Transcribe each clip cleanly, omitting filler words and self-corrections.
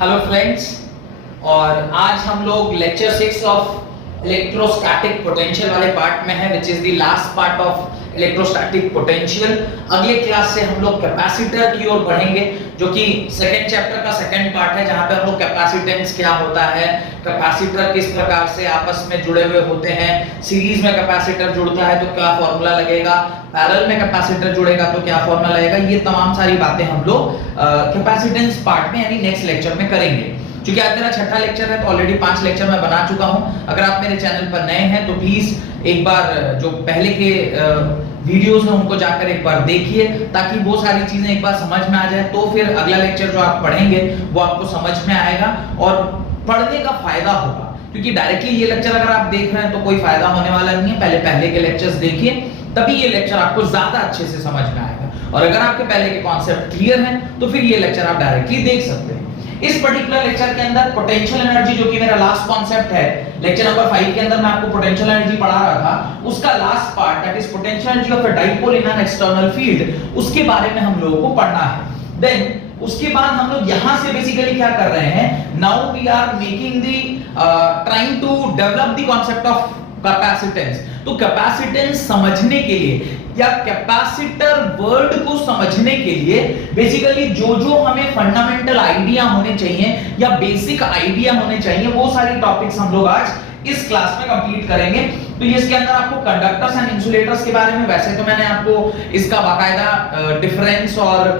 Hello friends. और आज हम लोग लेक्चर 6 ऑफ इलेक्ट्रोस्टैटिक पोटेंशियल वाले पार्ट में है, which is the last part of electrostatic potential. अगले क्लास से हम लोग कैपेसिटर की ओर बढ़ेंगे, जो कि सेकंड चैप्टर का सेकंड पार्ट है, जहां पे हम लोग कैपेसिटेंस क्या होता है, कैपेसिटर किस प्रकार से आपस में जुड़े हुए होते हैं, सीरीज में कैपेसिटर जुड़ता है तो क्या फॉर्मूला लगेगा, पैरेलल में कैपेसिटर जुड़ेगा तो क्या फॉर्मूला लगेगा, ये तमाम सारी बातें हम लोग कैपेसिटेंस पार्ट में यानी नेक्स्ट लेक्चर में करेंगे। क्योंकि आज मेरा छठा लेक्चर है तो ऑलरेडी 5 लेक्चर मैं बना चुका हूं। अगर आप मेरे चैनल पर नए हैं तो प्लीज एक बार जो पहले के वीडियोस हैं उनको जाकर एक बार देखिए, ताकि वो सारी चीजें एक बार समझ में आ जाए, तो फिर अगला लेक्चर जो आप पढ़ेंगे वो आपको समझ में आएगा और पढ़ने का फायदा होगा। क्योंकि डायरेक्टली ये लेक्चर अगर आप देख रहे हैं तो कोई फायदा होने वाला नहीं है। पहले के लेक्चर्स देखिए, तभी ये लेक्चर आपको ज्यादा अच्छे से समझ में आएगा। और अगर आपके पहले के कॉन्सेप्ट क्लियर हैं तो फिर ये लेक्चर आप डायरेक्टली देख सकते हैं। इस पर्टिकुलर लेक्चर के अंदर पोटेंशियल एनर्जी, जो कि मेरा लास्ट कॉन्सेप्ट है, लेक्चर नंबर 5 के अंदर मैं आपको पोटेंशियल एनर्जी पढ़ा रहा था, उसका last part that is potential energy of a dipole in an external field, उसके बारे में हम लोगों को पढ़ना है। देन उसके बाद हम लोग यहां से बेसिकली क्या कर रहे हैं, now we are making the trying to develop the concept of capacitance. तो कैपेसिटेंस समझने के लिए या कैपेसिटर वर्ड को समझने के लिए बेसिकली जो हमें फंडामेंटल आइडिया होने चाहिए या बेसिक आइडिया होने चाहिए, वो सारी टॉपिक्स हम लोग आज इस क्लास में कंप्लीट करेंगे। तो ये इसके अंदर आपको कंडक्टर्स एंड इंसुलेटर्स के बारे में, वैसे तो मैंने आपको इसका बाकायदा डिफरेंस और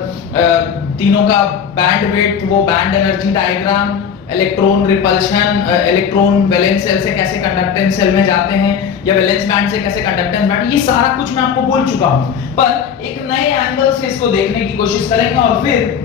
तीनों का बैंड विड्थ, वो band energy diagram, electron repulsion, electron valence shell से कैसे कंडक्टेंस सेल में जाते हैं या वैलेंस बैंड से कैसे कंडक्टेंस बैंड, ये सारा कुछ मैं आपको बोल चुका हूं। पर एक नए एंगल से इसको देखने की कोशिश करेंगे। और फिर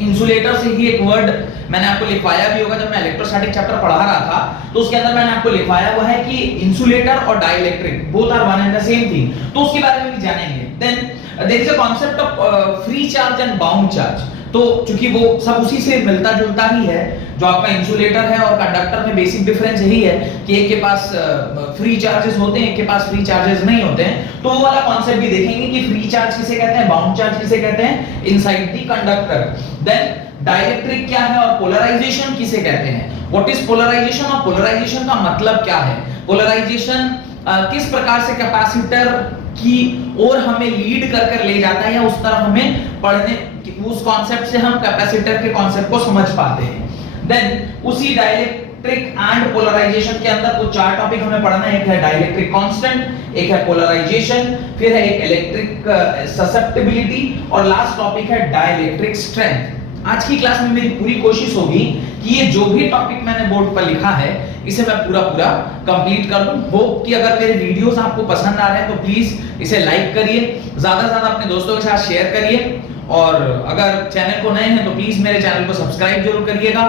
इंसुलेटर से ही एक वर्ड मैंने आपको लिखवाया भी होगा, जब मैं इलेक्ट्रोस्टैटिक चैप्टर पढ़ा रहा था तो उसके अंदर मैंने आपको लिखवाया हुआ है कि इंसुलेटर और dielectric both are one and the same thing, तो उसके बारे में भी जानेंगे। Then there is a concept of free charge and bound charge. तो चूंकि वो सब उसी से मिलता जुलता ही है, जो आपका इंसुलेटर है और कंडक्टर में बेसिक डिफरेंस यही है कि एक के पास फ्री चार्जेस होते हैं, एक के पास फ्री चार्जेस नहीं होते हैं। तो वो वाला कॉन्सेप्ट भी देखेंगे कि फ्री चार्ज किसे कहते हैं, बाउंड चार्ज किसे कहते हैं inside the conductor. Then dielectric क्या है और पोलराइजेशन किसे कहते हैं, व्हाट इज पोलराइजेशन और पोलराइजेशन का मतलब क्या है, पोलराइजेशन किस प्रकार से कैपेसिटर की ओर हमें लीड कर ले जाता है या उस तरफ हमें पढ़ने, उस कॉन्सेप्ट से हम कैपेसिटर के कॉन्सेप्ट को समझ पाते हैं। देन उसी डाइइलेक्ट्रिक एंड पोलराइजेशन के अंदर कुछ 4 टॉपिक हमें पढ़ना है। एक है डाइइलेक्ट्रिक कांस्टेंट, एक है पोलराइजेशन, फिर है एक इलेक्ट्रिक ससेप्टिबिलिटी और लास्ट टॉपिक है डाइइलेक्ट्रिक स्ट्रेंथ। आज की क्लास में मेरी पूरी कोशिश होगी कि ये जो भी टॉपिक मैंने बोर्ड पर लिखा है इसे मैं पूरा कंप्लीट कर दूं। होप कि अगर मेरे वीडियोस आपको पसंद आ रहे हैं तो प्लीज इसे लाइक करिए, ज्यादा से ज्यादा अपने दोस्तों के साथ शेयर करिए, और अगर चैनल को नए हैं तो प्लीज मेरे चैनल को सब्सक्राइब जरूर करिएगा,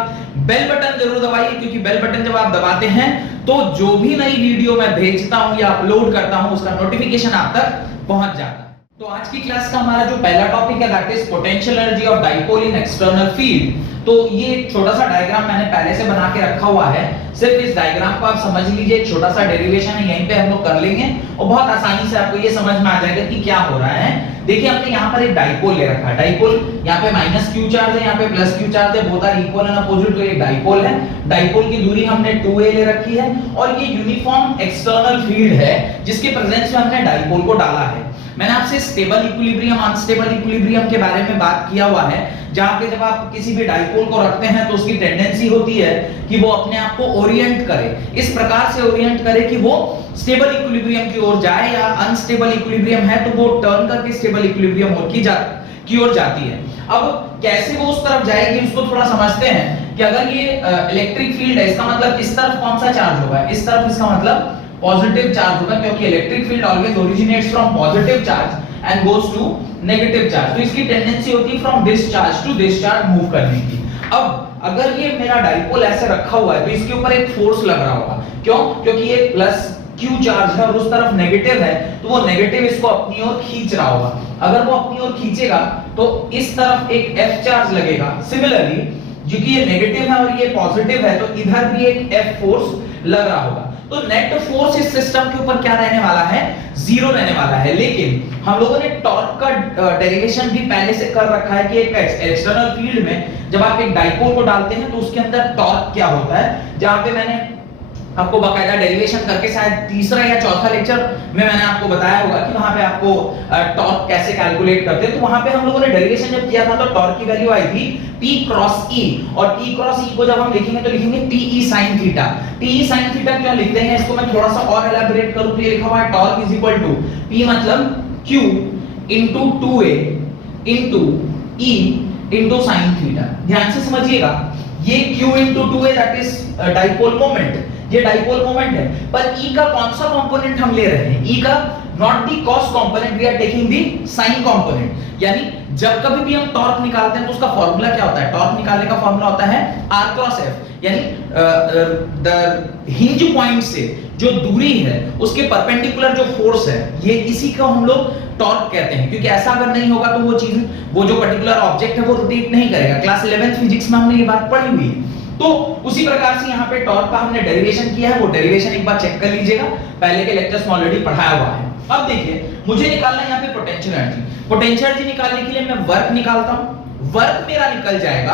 बेल बटन जरूर दबाइए, क्योंकि बेल बटन जब आप दबाते हैं तो जो भी नई वीडियो मैं भेजता हूं या अपलोड करता हूं उसका नोटिफिकेशन आप तक पहुंच जाता है। तो आज की क्लास का हमारा जो पहला टॉपिक है that is potential energy of dipole in external field. तो ये एक छोटा सा डायग्राम मैंने पहले से बना के रखा हुआ है, सिर्फ इस डायग्राम को आप समझ लीजिए, एक छोटा सा डेरिवेशन है, यहीं पे हम लोग कर लेंगे और बहुत आसानी से आपको ये समझ में आ जाएगा कि क्या हो रहा है। देखिए हमने यहाँ पर एक डाइपोल ले रखा है, डाइपोल यहाँ पे माइनस क्यू चार्ज है, यहाँ पे प्लस क्यू चार्ज है, both are equal and opposite, तो ये डाइपोल है। डाइपोल की दूरी हमने 2a ले रखी है और ये यूनिफॉर्म एक्सटर्नल फील्ड है जिसके प्रेजेंस में हमने डाइपोल को डाला है। मैंने आपसे स्टेबल इक्विलिब्रियम, अनस्टेबल इक्विलिब्रियम के बारे में बात किया हुआ है, जहां पे जब आप किसी भी डाइपोल को रखते हैं तो उसकी टेंडेंसी होती है कि वो अपने आप को ओरिएंट करे, इस प्रकार से ओरिएंट करे कि वो स्टेबल इक्विलिब्रियम की ओर जाए, या अनस्टेबल इक्विलिब्रियम है तो वो टर्न करके स्टेबल इक्विलिब्रियम की ओर जाती है। अब कैसे वो उस तरफ जाएगी उसको थोड़ा समझते हैं कि अगर ये इलेक्ट्रिक फील्ड है, इसका मतलब इस तरफ कौन सा चार्ज होगा, इस तरफ इसका मतलब पॉजिटिव चार्ज होगा, क्योंकि electric field always originates from positive charge and goes to negative charge. तो इसकी टेंडेंसी होती है from this charge to this charge move करने की। अब अगर ये मेरा डाइपोल ऐसे रखा हुआ है तो इसके ऊपर एक फोर्स लग रहा होगा, क्यों, क्योंकि ये प्लस क्यू चार्ज है और उस तरफ नेगेटिव है, तो वो नेगेटिव इसको अपनी ओर खींच रहा होगा। अगर वो अपनी ओर खींचेगा तो इस तरफ एक एफ चार्ज लगेगा। सिमिलरली क्योंकि ये नेगेटिव है और ये पॉजिटिव है तो इधर भी एक एफ फोर्स लग रहा होगा। तो नेट फोर्स इस सिस्टम के ऊपर क्या रहने वाला है, जीरो रहने वाला है। लेकिन हम लोगों ने टॉर्क का डेरिवेशन भी पहले से कर रखा है कि एक एक्सटर्नल फील्ड में जब आप एक डाइपोल को डालते हैं तो उसके अंदर टॉर्क क्या होता है, जहां पे मैंने आपको बकायदा डेरिवेशन करके शायद तीसरा या चौथा लेक्चर में मैंने आपको बताया होगा कि वहां पे आपको टॉर्क कैसे कैलकुलेट करते हैं। तो वहां पे हम लोगों ने डेरिवेशन जब किया था तो टॉर्क की वैल्यू आई थी P क्रॉस E, और P क्रॉस E को जब हम लिखेंगे तो लिखेंगे PE sin theta. PE sin theta क्यों लिखते हैं, इसको मैं थोड़ा सा और एलैबोरेट करूं तो ये लिखा हुआ है torque is equal to P मतलब Q into 2A into E into sin थीटा। ध्यान से समझिएगा, ये Q into 2A that is dipole moment, ये डाइपोल मोमेंट है, पर E का कौन सा कंपोनेंट हम ले रहे हैं, E का not the cos component, we are taking the sine component. यानी जब कभी भी हम टॉर्क निकालते हैं तो उसका फार्मूला क्या होता है, टॉर्क निकालने का फार्मूला होता है R क्रॉस F, यानी द हिंज पॉइंट से जो दूरी है उसके परपेंडिकुलर जो फोर्स है, ये इसी को हम लोग टॉर्क कहते हैं। क्योंकि ऐसा अगर नहीं होगा तो वो चीज, वो जो पर्टिकुलर ऑब्जेक्ट है वो रोटेट नहीं करेगा। क्लास 11th फिजिक्स में हमने ये बात पढ़ी हुई है। तो उसी प्रकार से यहाँ पे टॉर्क का हमने डेरिवेशन किया है, वो डेरिवेशन एक बार चेक कर लीजिएगा, पहले के लेक्चर्स में ऑलरेडी पढ़ाया हुआ है। अब देखिए मुझे निकालना है यहाँ पे पोटेंशियल एनर्जी। पोटेंशियल एनर्जी निकालने के लिए मैं वर्क निकालता हूँ, वर्क मेरा निकल जाएगा,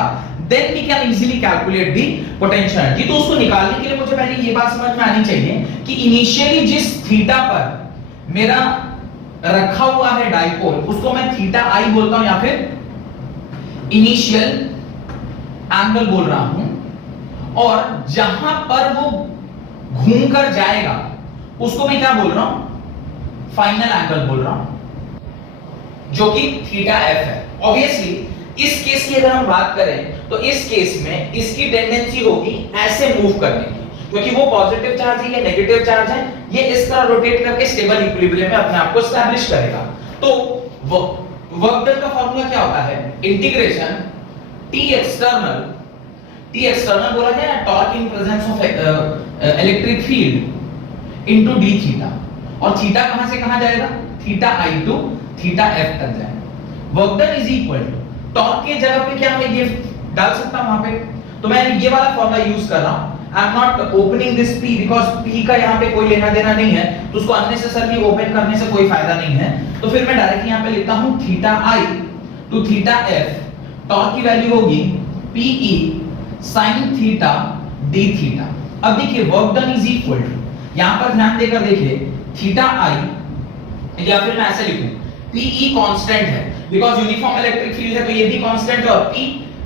then we can easily calculate the potential energy. तो उसको निकालने के लिए मुझे पहले ये बात समझ में आनी चाहिए कि इनिशियली जिस थीटा पर मेरा रखा हुआ है डाइपोल, उसको मैं थीटा आई बोलता हूं या फिर इनिशियल एंगल बोल रहा हूं, और जहां पर वो घूमकर जाएगा उसको मैं क्या बोल रहा हूं, फाइनल एंगल बोल रहा हूं, जो कि थीटा एफ है। ऑब्वियसली इस केस की अगर हम बात करें तो इस केस में इसकी टेंडेंसी होगी ऐसे मूव करने की, क्योंकि वो पॉजिटिव चार्ज है, ये नेगेटिव चार्ज है, ये इस तरह रोटेट करके स्टेबल इक्विलिब्रियम में अपने आप को एस्टैब्लिश करेगा। तो वर्क डन का फार्मूला क्या होता है, इंटीग्रेशन T एक्सटर्नल बोला जाए torque in presence of electric field into d theta, और थीटा कहां से कहां जाएगा, theta i to theta f तक जाएगा। Work done is equal to torque के जगह पे क्या मैं ये डाल सकता हूं वहां पे, तो मैं ये वाला फार्मूला यूज कर रहा हूं। I am not opening this P because P का यहां पे कोई लेना देना नहीं है, तो उसको अननेसेसरली ओपन करने से कोई फायदा नहीं है। तो फिर मैं डायरेक्टली यहां पे लिखता हूं theta i to theta f, torque की वैल्यू होगी PE sin theta d theta. अब देखिए work done is equal to, यहां पर ध्यान देकर देखिए, थीटा आई, या फिर मैं ऐसे लिखूं PE कांस्टेंट है बिकॉज़ यूनिफॉर्म इलेक्ट्रिक फील्ड है, तो ये भी कांस्टेंट है, और P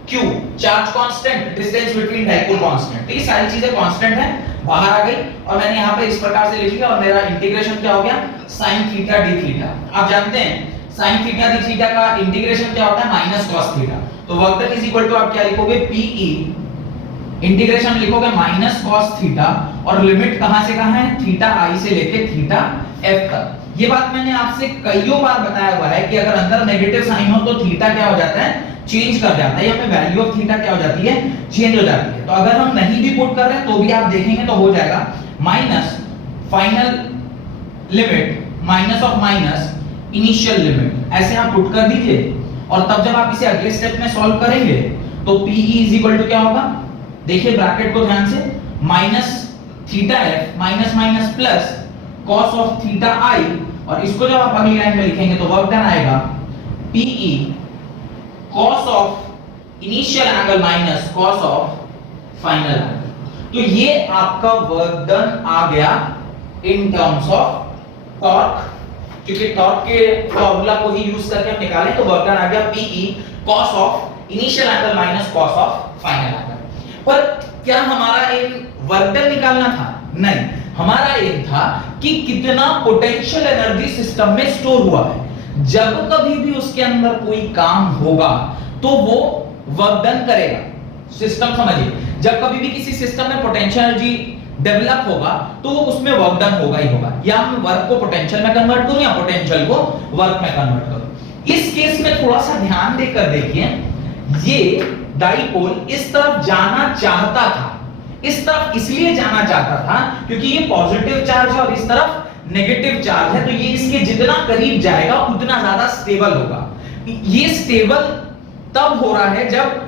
Q charge constant, distance between dipole constant, तो ये सारी चीजें कांस्टेंट हैं, बाहर आ गई, और मैंने यहां पे इस प्रकार से लिख लिया, और मेरा इंटीग्रेशन क्या हो गया, sin थीटा d थीटा। आप जानते हैं sin थीटा d थीटा का इंटीग्रेशन क्या होता है, माइनस cos थीटा। तो work done is equal to आप क्या लिखोगे, PE इंटीग्रेशन लिखोगे माइनस cos थीटा, और लिमिट कहां से कहां है, थीटा आई से लेके थीटा एफ तक। ये बात मैंने आपसे कईयों बार बताया हुआ है कि अगर अंदर नेगेटिव साइन हो तो थीटा क्या हो जाता है, चेंज कर जाता है, या फिर वैल्यू ऑफ थीटा क्या हो जाती है, चेंज हो जाती है। तो अगर हम नहीं भी पुट कर रहे हैं तो भी आप देखेंगे तो हो जाएगा minus final limit minus of minus initial limit, ऐसे आप पुट कर दीजिए, और तब जब आप इसे अगले स्टेप में सॉल्व करेंगे तो PE इज इक्वल टू क्या होगा, देखिए ब्रैकेट को ध्यान से, minus theta F minus minus plus cos of theta I, और इसको जब आप अगली लाइन में लिखेंगे तो वर्क डन आएगा PE cos of initial angle minus cos of final angle. तो ये आपका वर्क डन आ गया इन टर्म्स ऑफ टॉर्क, क्योंकि टॉर्क के फार्मूला को ही यूज करके हम निकालें तो वर्क डन आ गया PE cos of initial angle minus cos of final angle. पर क्या हमारा एम वर्क डन निकालना था, नहीं, हमारा एम था कि कितना पोटेंशियल एनर्जी सिस्टम में स्टोर हुआ है। जब कभी भी उसके अंदर कोई काम होगा तो वो वर्क डन करेगा। सिस्टम समझिए, जब कभी भी किसी सिस्टम में पोटेंशियल एनर्जी डेवलप होगा तो वो उसमें वर्क डन होगा ही होगा, या हम वर्क को पोटेंशियल में कन्वर्ट करूं या पोटेंशियल को वर्क में कन्वर्ट करूं। इस केस में थोड़ा सा ध्यान देकर देखिए, ये डाइपोल इस तरफ जाना चाहता था, इस तरफ इसलिए जाना चाहता था क्योंकि ये पॉजिटिव चार्ज है और इस तरफ नेगेटिव चार्ज है, तो ये इसके जितना करीब जाएगा उतना ज्यादा स्टेबल होगा। ये स्टेबल तब हो रहा है जब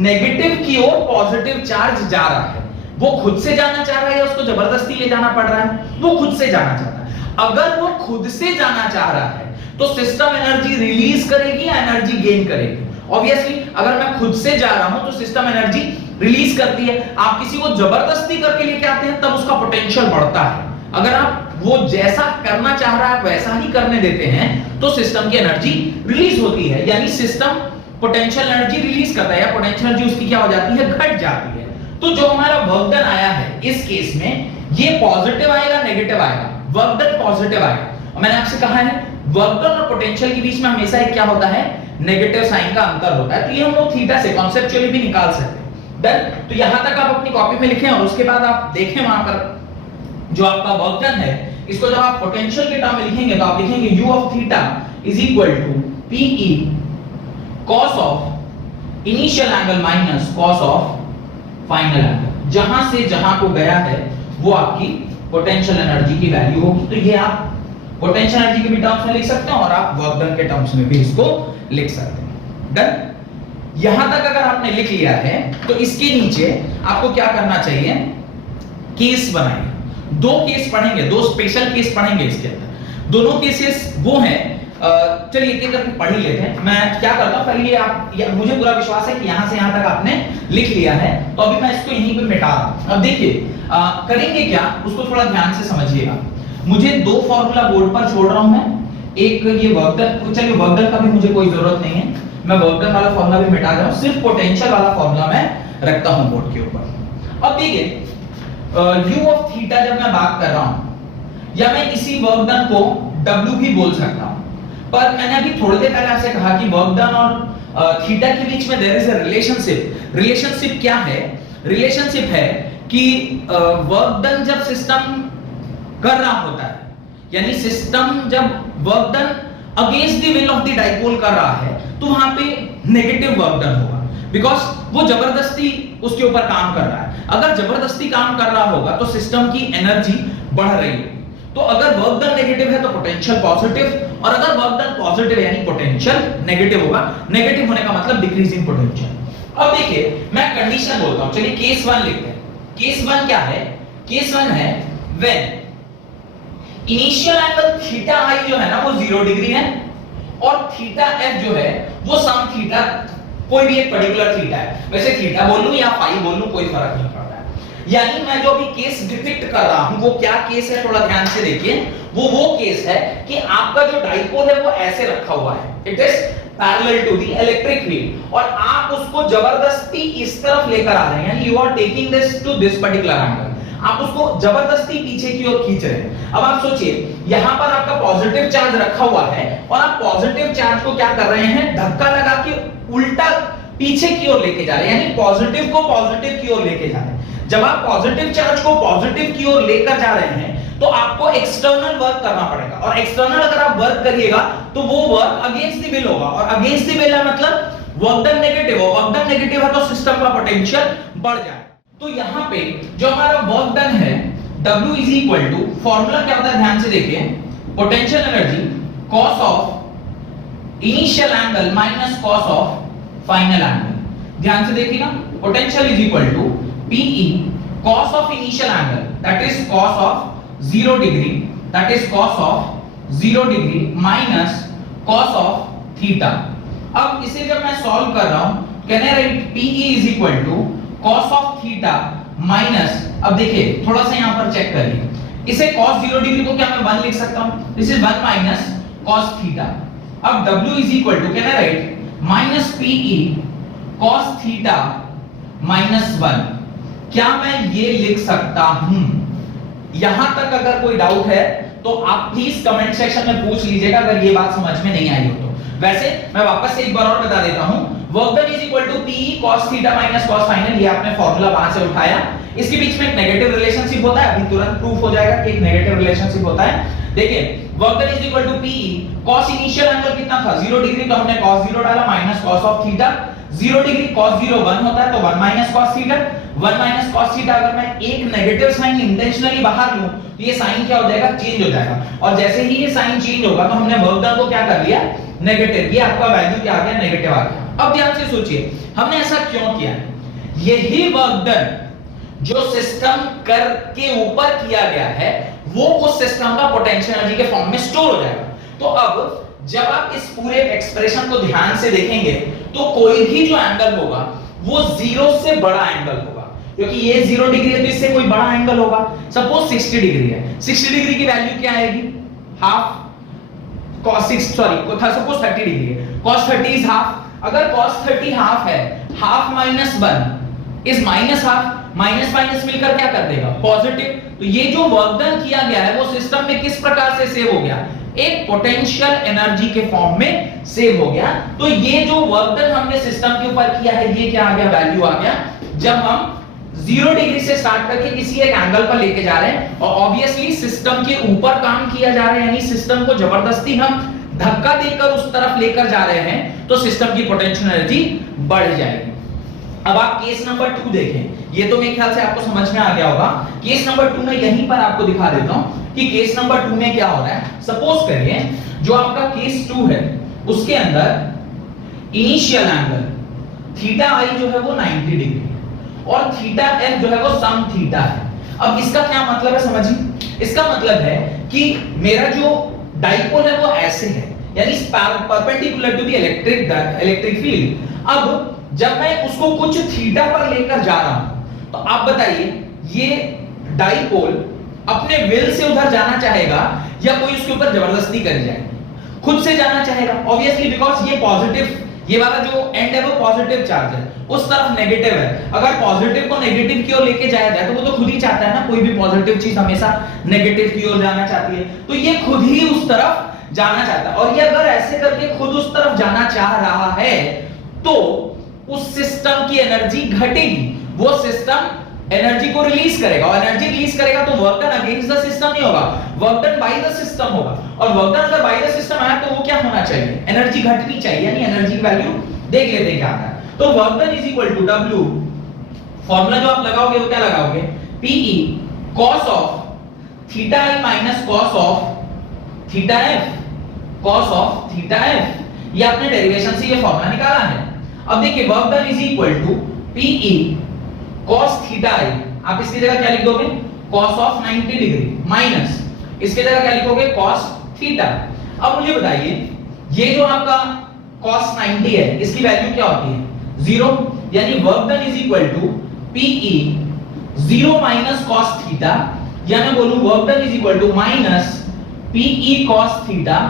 नेगेटिव की ओर पॉजिटिव चार्ज जा रहा है। वो खुद से जाना चाह रहा है या उसको जबरदस्ती ले जाना पड़ रहा है? वो खुद से जाना चाहता है। अगर वो खुद से जाना चाह रहा है तो सिस्टम एनर्जी रिलीज करेगी या एनर्जी गेन करेगी? ऑब्वियसली अगर मैं खुद से जा रहा हूं तो सिस्टम एनर्जी रिलीज करती है। आप किसी को जबरदस्ती करके लेके आते हैं तब उसका पोटेंशियल बढ़ता है। अगर आप वो जैसा करना चाह रहा है वैसा ही करने देते हैं तो सिस्टम की एनर्जी रिलीज होती है, यानी सिस्टम पोटेंशियल एनर्जी रिलीज करता है या पोटेंशियल एनर्जी उसकी क्या हो जाती है, घट जाती है। तो जो हमारा वर्क डन आया है इस केस में ये पॉजिटिव आएगा नेगेटिव आएगा? वर्क डन पॉजिटिव आएगा। और मैंने आपसे कहा है वर्क डन और पोटेंशियल के बीच में हमेशा एक क्या होता है, नेगेटिव साइन का अंतर होता है। तो ये हम लोग थीटा से कॉन्सेप्चुअली भी निकाल सकते हैं। डन। तो यहां तक आप अपनी कॉपी में लिखें और उसके बाद आप देखें वहां पर जो आपका वर्क डन है इसको जब आप पोटेंशियल के टर्म में लिखेंगे तो आप लिखेंगे u of theta is equal to pe cos of initial angle minus cos of final angle. जहां से जहां को गया है वो आपकी पोटेंशियल एनर्जी की वैल्यू होगी। तो ये आप पोटेंशियल एनर्जी के भी टर्म्स में लिख सकते हैं और आप वर्क डन के टर्म्स में भी इसको लिख सकते हैं। डन। यहां तक अगर आपने लिख लिया है तो इसके नीचे आपको क्या करना चाहिए, केस बनाइए। दो केस पढ़ेंगे, दो स्पेशल केस पढ़ेंगे इसके अंदर। दोनों केसेस वो हैं, चलिए एक एक करके पढ़ ही लेते हैं। मैं क्या करता हूं पहले आप मुझे पूरा विश्वास है कि यहां से यहां तक आपने लिख लिया है, तो अभी मैं इसको यहीं पे मिटा रहा हूं। अब देखिए करेंगे क्या, उसको थोड़ा ध्यान से समझिएगा। मुझे दो फार्मूला बोर्ड पर छोड़ रहा हूं मैं, एक ये वर्क डन, चलिए वर्क डन का भी मुझे कोई जरूरत नहीं है, मैं वर्क डन वाला फार्मूला भी मिटा रहा हूं, सिर्फ पोटेंशियल वाला फार्मूला मैं रखता हूं बोर्ड के ऊपर। अब देखिए u ऑफ थीटा जब मैं बात कर रहा हूं या मैं इसी वर्क डन को w भी बोल सकता हूं, पर मैंने अभी थोड़ी देर पहले आपसे कहा कि वर्क डन और थीटा के बीच में there is a relationship. Relationship क्या है? रिलेशनशिप है कि वर्क डन जब सिस्टम कर रहा होता है, यानी सिस्टम जब work done against the will of the dipole कर रहा है तो वहां पे नेगेटिव वर्क डन होगा, बिकॉज वो जबरदस्ती उसके ऊपर काम कर रहा है। अगर जबरदस्ती काम कर रहा होगा तो सिस्टम की एनर्जी बढ़ रही होगी। तो अगर वर्क डन नेगेटिव है तो पोटेंशियल पॉजिटिव, और अगर वर्क डन पॉजिटिव यानी पोटेंशियल नेगेटिव होगा। नेगेटिव होने का मतलब डिक्रीजिंग पोटेंशियल। अब देखिए मैं कंडीशन बोलता हूं, चलिए केस 1 लिखते हैं। केस 1 क्या है? केस 1 है व्हेन इनिशियल एंगल थीटा आई जो है ना वो 0 डिग्री है और थीटा एफ जो है वो सम थीटा, कोई भी एक पर्टिकुलर थीटा है, वैसे थीटा बोल लूं या फाई बोल लूं कोई फर्क नहीं पड़ता है। यानी मैं जो अभी केस डिपिक्ट कर रहा हूं वो क्या केस है, थोड़ा ध्यान से देखिए। वो केस है कि आपका जो डाइपोल है वो ऐसे रखा हुआ है, it is parallel to the electric field, और आप उसको जबरदस्ती इस तरफ लेकर आ रहे हैं, यानी you are taking this to this particular angle, आप उसको जबरदस्ती पीछे की ओर खींच रहे हैं। अब आप सोचिए यहां पर आपका पॉजिटिव चार्ज रखा हुआ है और आप पॉजिटिव चार्ज को क्या कर रहे हैं, धक्का लगा के उल्टा पीछे की ओर लेके जा रहे हैं, यानी पॉजिटिव को पॉजिटिव की ओर लेके जा रहे हैं। जब आप पॉजिटिव चार्ज को पॉजिटिव की ओर लेकर जा रहे हैं तो आपको एक्सटर्नल वर्क करना पड़ेगा, और एक्सटर्नल अगर आप वर्क करिएगा तो वो वर्क अगेंस्ट द विल होगा, और अगेंस्ट द विल है मतलब वर्क डन नेगेटिव हो। वर्क डन नेगेटिव है तो सिस्टम का पोटेंशियल बढ़ जाए। तो यहां पे जो हमारा वर्क डन है W is equal to, formula क्या होता है ध्यान से देखिए, potential energy cos of initial angle minus cos of final angle. ध्यान से देखिएगा, potential is equal to PE cos of initial angle that is cos of 0 degree, that is cos of 0 degree minus cos of theta. अब इसे जब मैं solve कर रहा हूं can I write PE is equal to cos of theta minus, अब देखिए थोड़ा सा यहां पर चेक करिए, इसे cos 0 डिग्री को क्या मैं 1 लिख सकता हूं, this is 1 minus cos theta. अब W is equal to can I write minus PE cos theta minus 1। क्या मैं ये लिख सकता हूं? यहां तक अगर कोई डाउट है तो आप प्लीज कमेंट सेक्शन में पूछ लीजिएगा अगर ये बात समझ में नहीं आई हो तो। वैसे मैं वापस से एक बार और बता देता हूं, work done is equal to PE cos theta minus cos final, ये आपने फार्मूला वहां से उठाया। इसके बीच में एक नेगेटिव रिलेशनशिप होता है, अभी तुरंत प्रूफ हो जाएगा कि एक नेगेटिव रिलेशनशिप होता है। देखिए work done is equal to PE cos initial angle कितना था 0 डिग्री, तो हमने cos 0 डाला minus cos of theta. 0 degree cos 0 1 होता है तो 1 minus cos theta. 1 minus cos theta अगर मैं एक नेगेटिव साइन इंटेंशनली बाहर लूं तो ये साइन क्या हो जाएगा, चेंज हो जाएगा, और जैसे ही ये साइन चेंज होगा तो हमने वर्क डन को क्या कर लिया, नेगेटिव। ये आपका वैल्यू क्या आ गया, नेगेटिव आ गया। अब ध्यान से सोचिए हमने ऐसा क्यों किया, यही वर्क डन जो सिस्टम कर के ऊपर किया गया है वो उस सिस्टम का पोटेंशियल एनर्जी के फॉर्म में स्टोर हो जाएगा। तो अब जब आप इस पूरे एक्सप्रेशन को ध्यान से देखेंगे तो कोई भी जो एंगल होगा वो जीरो से बड़ा एंगल होगा, क्योंकि ये 0 डिग्री है तो इससे कोई बड़ा एंगल होगा। सपोज 60 डिग्री है, 60 डिग्री की वैल्यू क्या आएगी, half cos 6 sorry suppose 30 degree है, cos 30 इज हाफ। अगर cos 30 हाफ है, half minus 1 is minus half, minus minus मिलकर क्या कर देगा, पॉजिटिव। तो ये जो वर्क डन किया गया है वो सिस्टम में किस प्रकार से सेव हो गया, एक पोटेंशियल एनर्जी के फॉर्म में सेव हो गया। तो ये जो वर्क डन हमने सिस्टम के ऊपर किया है ये क्या आ गया, वैल्यू आ गया। जब हम 0 डिग्री से स्टार्ट करके किसी एक एंगल पर लेके जा रहे हैं और ऑब्वियसली सिस्टम के ऊपर काम किया जा रहा है, यानी सिस्टम को जबरदस्ती हम धक्का देकर उस तरफ लेकर जा रहे हैं, तो सिस्टम की पोटेंशियल एनर्जी बढ़ जाएगी। अब आप केस नंबर 2 देखें, ये तो मेरे ख्याल से आपको समझ में आ गया होगा। केस नंबर 2 में यहीं पर आपको दिखा देता हूं कि केस नंबर 2 में क्या हो रहा है। सपोज करिए जो आपका केस 2 है उसके अंदर इनिशियल एंगल थीटा आई जो है वो 90 डिग्री है और थीटा एफ जो है वो सम थीटा है। अब इसका क्या मतलब है समझिए, इसका मतलब है कि मेरा जो डाइपोल है वो ऐसे है, यानी perpendicular to the electric field. अब जब मैं उसको कुछ थीटा पर लेकर जा रहा हूं तो आप बताइए ये डाइपोल अपने विल से उधर जाना चाहेगा या कोई उसके ऊपर जबरदस्ती कर जाएगी, खुद से जाना चाहेगा ऑब्वियसली, बिकॉज़ ये पॉजिटिव, ये वाला जो एंड है वो पॉजिटिव चार्ज है, उस तरफ नेगेटिव है। अगर पॉजिटिव को नेगेटिव की ओर लेके जाया जाए तो वो तो खुद ही चाहता है ना, कोई भी पॉजिटिव चीज हमेशा नेगेटिव की ओर जाना चाहती है, तो ये खुद ही उस तरफ जाना चाहता है। और ये अगर ऐसे करके खुद उस तरफ जाना चाह रहा है तो उस सिस्टम की एनर्जी घटेगी, वो सिस्टम एनर्जी को रिलीज करेगा और एनर्जी रिलीज करेगा तो work done against the system नहीं होगा, work done by the system होगा। और वर्क डन अगर बाय द सिस्टम आया तो वो क्या होना चाहिए, एनर्जी घटनी चाहिए, यानी एनर्जी की वैल्यू देख लेते हैं क्या आता है। तो work done is equal to W, formula जो आप लगाओगे वो क्या लगाओगे, PE cos of theta i minus cos of theta f, cos of theta f, ये आपने डेरिवेशन से ये फार्मूला निकाला है। अब देखिए work done is equal to PE cos theta i, आप इसकी जगह क्या लिख दोगे, cos ऑफ 90 डिग्री माइनस इसके जगह क्या लिखोगे, cos थीटा। अब मुझे बताइए ये जो आपका cos 90 है इसकी वैल्यू क्या होती है, 0, यानी work done is equal to PE 0 minus cos theta, या मैं बोलूं work done is equal to minus PE cos theta,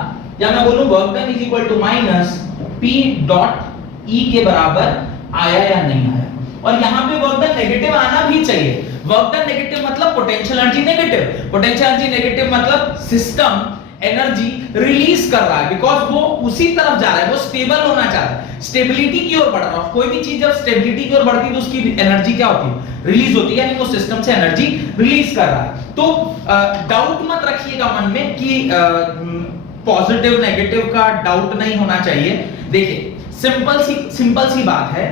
या मैं बोलूं work done is equal to minus P dot E के बराबर आया या नहीं आया। और यहां पे वर्क डन नेगेटिव आना भी चाहिए। वर्क डन नेगेटिव मतलब potential energy negative, potential energy negative मतलब सिस्टम एनर्जी रिलीज कर रहा है, बिकॉज वो उसी तरफ जा रहा है, वो स्टेबल होना चाहता है, स्टेबिलिटी की ओर बढ़ रहा है। कोई भी चीज जब स्टेबिलिटी की ओर बढ़ती है तो उसकी एनर्जी क्या होती है, रिलीज होती है, यानी वो सिस्टम से एनर्जी रिलीज कर रहा है। तो डाउट मत रखिएगा मन में कि पॉजिटिव नेगेटिव का डाउट नहीं होना चाहिए। देखिए सिंपल सी बात है,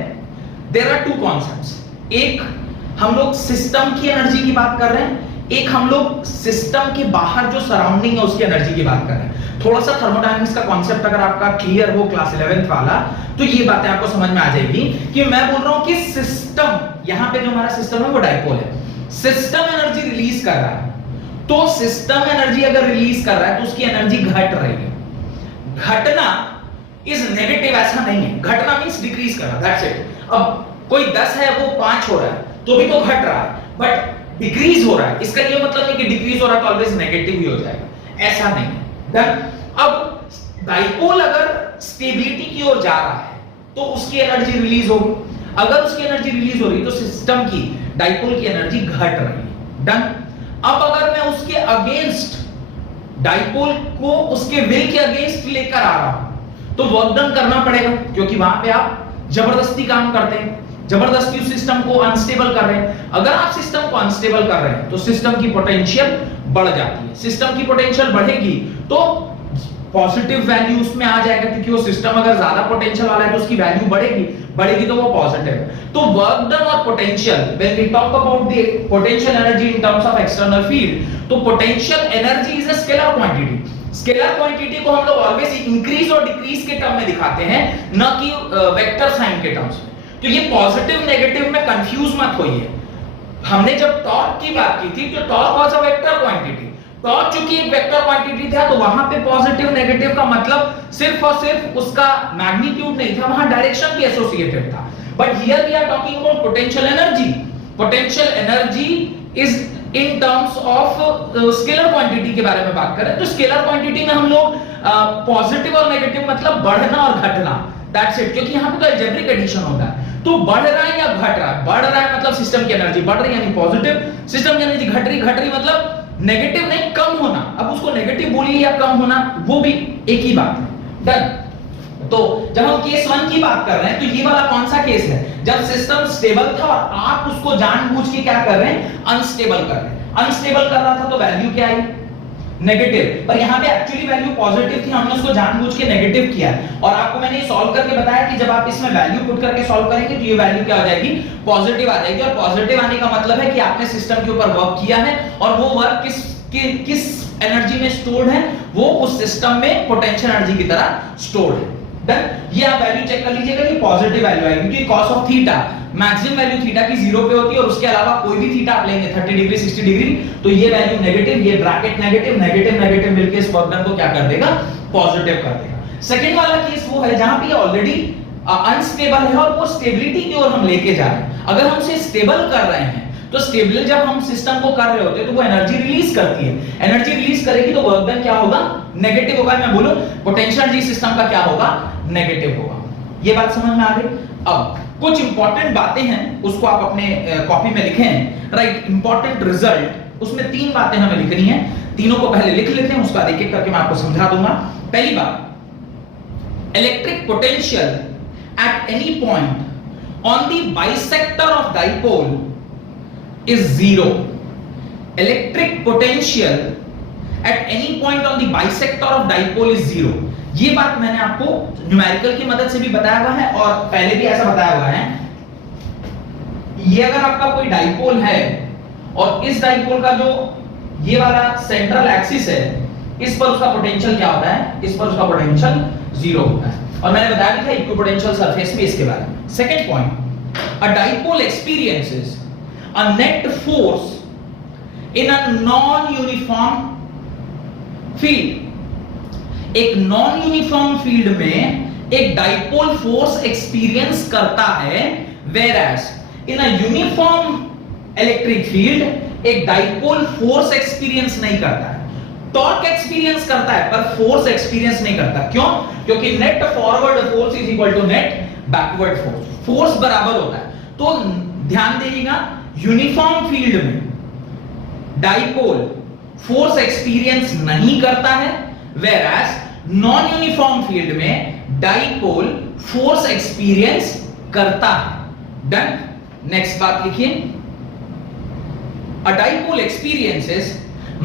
देयर आर टू कॉन्सेप्ट्स, एक हम लोग सिस्टम की एनर्जी की बात कर रहे हैं, एक हम लोग सिस्टम के बाहर जो सराउंडिंग है उसकी एनर्जी की बात कर रहे हैं। थोड़ा सा थर्मोडायनामिक्स का कॉन्सेप्ट अगर आपका क्लियर हो क्लास 11th वाला तो ये बातें आपको समझ में आ जाएगी कि मैं बोल रहा हूं कि सिस्टम, यहां पे जो हमारा सिस्टम है वो डाइपोल है, सिस्टम एनर्जी रिलीज कर रहा है, तो सिस्टम एनर्जी अगर रिलीज कर रहा है तो उसकी एनर्जी घट रही है। घटना इज नेगेटिव ऐसा नहीं है, घटना मींस डिक्रीज करना, दैट्स इट। अब कोई 10 है वो 5 हो रहा है तो भी तो घट रहा है, बट डिक्रीज हो रहा है, इसका ये मतलब नहीं कि डिक्रीज हो रहा है तो ऑलवेज नेगेटिव ही हो जाएगा, ऐसा नहीं है। डन। अब डाइपोल अगर स्टेबिलिटी की ओर जा रहा है तो उसकी एनर्जी रिलीज होगी, अगर उसकी एनर्जी रिलीज हो रही तो सिस्टम की, डाइपोल की एनर्जी घट रही है। डन। अब अगर मैं उसके अगेंस्ट, डाइपोल को उसके विल के अगेंस्ट लेकर आ रहा हूं तो वर्क डन करना पड़ेगा, क्योंकि वहां पे आप जबरदस्ती काम करते हैं, जबरदस्ती उस सिस्टम को अनस्टेबल कर रहे हैं। अगर आप सिस्टम को अनस्टेबल कर रहे हैं तो सिस्टम की पोटेंशियल बढ़ जाती है, सिस्टम की पोटेंशियल बढ़ेगी तो पॉजिटिव वैल्यू उसमें आ जाएगा, क्योंकि वो सिस्टम अगर ज्यादा पोटेंशियल वाला है तो उसकी वैल्यू बढ़ेगी तो वो पॉजिटिव है। तो वर्क डन और potential, when we talk about the potential energy in terms of external field, तो potential energy is a scalar quantity. Scalar quantity को हम लोग ऑलवेज इंक्रीज और डिक्रीज के टर्म में दिखाते हैं, न कि वेक्टर साइन के टर्म्स में। तो ये पॉजिटिव नेगेटिव में कंफ्यूज मत होइए, हमने जब टॉर्क की बात की थी तो torque was a vector quantity. Torque चूंकि एक वेक्टर क्वांटिटी था तो वहां पे पॉजिटिव नेगेटिव का मतलब सिर्फ और सिर्फ उसका मैग्नीट्यूड नहीं था, वहां डायरेक्शन भी एसोसिएटेड था। But here we are talking about potential energy. Potential energy is in terms of scalar quantity के बारे में बात करें तो स्केलर क्वांटिटी में हम लोग पॉजिटिव और नेगेटिव मतलब बढ़ना और घटना, दैट्स इट, क्योंकि यहां पे तो अलजेब्रिक एडिशन होता है। तो बढ़ रहा है या घट रहा है, बढ़ रहा है मतलब सिस्टम की एनर्जी बढ़ रही है यानी पॉजिटिव, सिस्टम की एनर्जी घट रही मतलब नेगेटिव नहीं कम होना। अब उसको नेगेटिव बोलिए या कम होना वो भी एक ही बात है। डन। तो जब हम केस 1 की बात कर रहे हैं तो ये वाला कौन सा केस है, जब सिस्टम स्टेबल था और आप उसको जानबूझ के क्या कर रहे हैं, अनस्टेबल कर रहे हैं। अनस्टेबल कर रहा था तो वैल्यू क्या आई, नेगेटिव, पर यहां पे एक्चुअली वैल्यू पॉजिटिव थी, हमने उसको जानबूझ के नेगेटिव किया और आपको मैंने सॉल्व करके बताया कि जब आप इसमें वैल्यू पुट करके सॉल्व करेंगे तो ये वैल्यू क्या हो जाएगी, पॉजिटिव आ जाएगी। और पॉजिटिव आने का मतलब है कि आपने सिस्टम के ऊपर वर्क किया है और वो वर्क किस एनर्जी में स्टोर्ड है, वो उस सिस्टम में पोटेंशियल एनर्जी की तरह स्टोर्ड है। डन। ये आप वैल्यू चेक कर लीजिएगा कि पॉजिटिव वैल्यू आएगी क्योंकि cos of theta maximum value theta की 0 पे होती है और उसके अलावा कोई भी थीटा आप लेंगे 30 डिग्री 60 डिग्री तो ये वैल्यू नेगेटिव, ये ब्रैकेट नेगेटिव नेगेटिव नेगेटिव मिलके इस वर्क डन को क्या कर देगा, पॉजिटिव कर देगा। सेकंड वाला केस वो है जहां पे ये ऑलरेडी अनस्टेबल है और वो स्टेबिलिटी की ओर हम लेके जा रहे हैं। अगर हम उसे स्टेबल कर रहे हैं तो स्टेबल जब हम सिस्टम को कर रहे होते हैं तो वो एनर्जी रिलीज करती है, एनर्जी रिलीज करेगी तो वर्क डन क्या होगा, नेगेटिव होगा। मैं बोलूं पोटेंशियल एनर्जी सिस्टम का क्या होगा, नेगेटिव होगा। ये बात समझ में आ गई। अब कुछ इंपॉर्टेंट बातें हैं उसको आप अपने कॉपी में लिखें, राइट। इंपॉर्टेंट रिजल्ट, उसमें 3 बातें हमें लिखनी है, तीनों को पहले लिख लेते हैं, उसका एक एक करके मैं आपको समझा दूंगा। पहली बात, electric potential at any point on the bisector of dipole is 0. Electric potential at any point on the bisector of dipole is 0. ये बात मैंने आपको न्यूमेरिकल की मदद से भी बताया हुआ है और पहले भी ऐसा बताया हुआ है। ये अगर आपका कोई डाइपोल है और इस डाइपोल का जो ये वाला सेंट्रल एक्सिस है इस पर उसका पोटेंशियल क्या होता है, इस पर उसका पोटेंशियल 0 होता है और मैंने बताया भी था इक्विपोटेंशियल सरफेस में इसके बारे में। Second point, a dipole experiences a net force in a non-uniform field। एक नॉन यूनिफॉर्म फील्ड में एक डाइपोल फोर्स एक्सपीरियंस करता है, whereas in a uniform electric field एक डाइपोल फोर्स एक्सपीरियंस नहीं करता है। टॉर्क एक्सपीरियंस करता है पर फोर्स एक्सपीरियंस नहीं करता। क्यों? क्योंकि net forward force is equal to net backward force, force बराबर होता है। तो ध्यान दीजिएगा, यूनिफॉर्म फील्ड में डाइपोल फोर्स एक्सपीरियंस नहीं करता है, वेयरएज नॉन यूनिफॉर्म फील्ड में डाइपोल फोर्स एक्सपीरियंस करता है। डन। नेक्स्ट बात लिखिए, a dipole experiences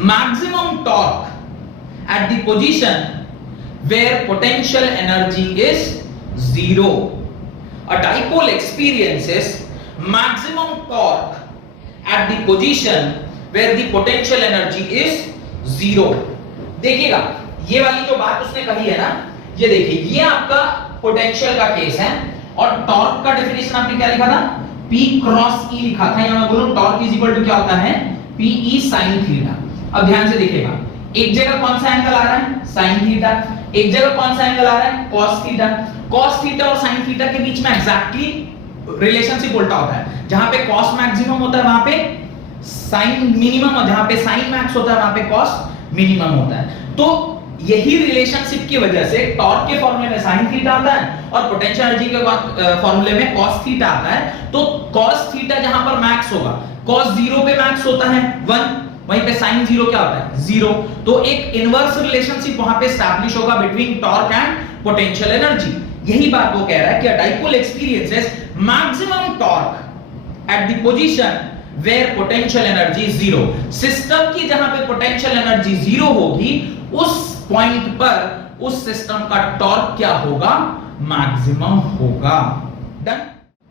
maximum torque at the position where potential energy is 0। A dipole experiences maximum torque at the position where the potential energy is 0। देखिएगा ये वाली जो बात उसने कही है ना, ये देखिए ये आपका पोटेंशियल का केस है और टॉर्क का डेफिनेशन आपने क्या लिखा था, P क्रॉस E लिखा था। यहां मैं बोलूं टॉर्क इज इक्वल टू क्या होता है, PE sin थीटा। अब ध्यान से देखिएगा, एक जगह कौन सा एंगल आ रहा है, sin थीटा, एक जगह कौन सा एंगल आ रहा है, cos थीटा। cos थीटा और sin थीटा के बीच में एग्जैक्टली रिलेशनशिप उल्टा होता है। जहां पे cos मैक्सिमम होता है वहां पे sin मिनिमम और जहां पे sin मैक्स होता है वहां पे cos मिनिमम होता है। तो यही रिलेशनशिप की वजह से टॉर्क के फॉर्मूले में sin थीटा आता है और पोटेंशियल एनर्जी के फॉर्मूले में cos थीटा आता है। तो cos थीटा जहां पर मैक्स होगा, cos 0 पे मैक्स होता है 1, वहीं पे sin 0 क्या होता है 0। तो एक इनवर्स रिलेशनशिप वहां पे एस्टैब्लिश होगा between torque and potential energy. यही बात वो कह रहा है कि dipole experiences maximum torque at the position where potential energy 0। System की जहां पे पोटेंशियल एनर्जी 0 होगी उस पॉइंट पर उस सिस्टम का टॉर्क क्या होगा, मैक्सिमम होगा। Done.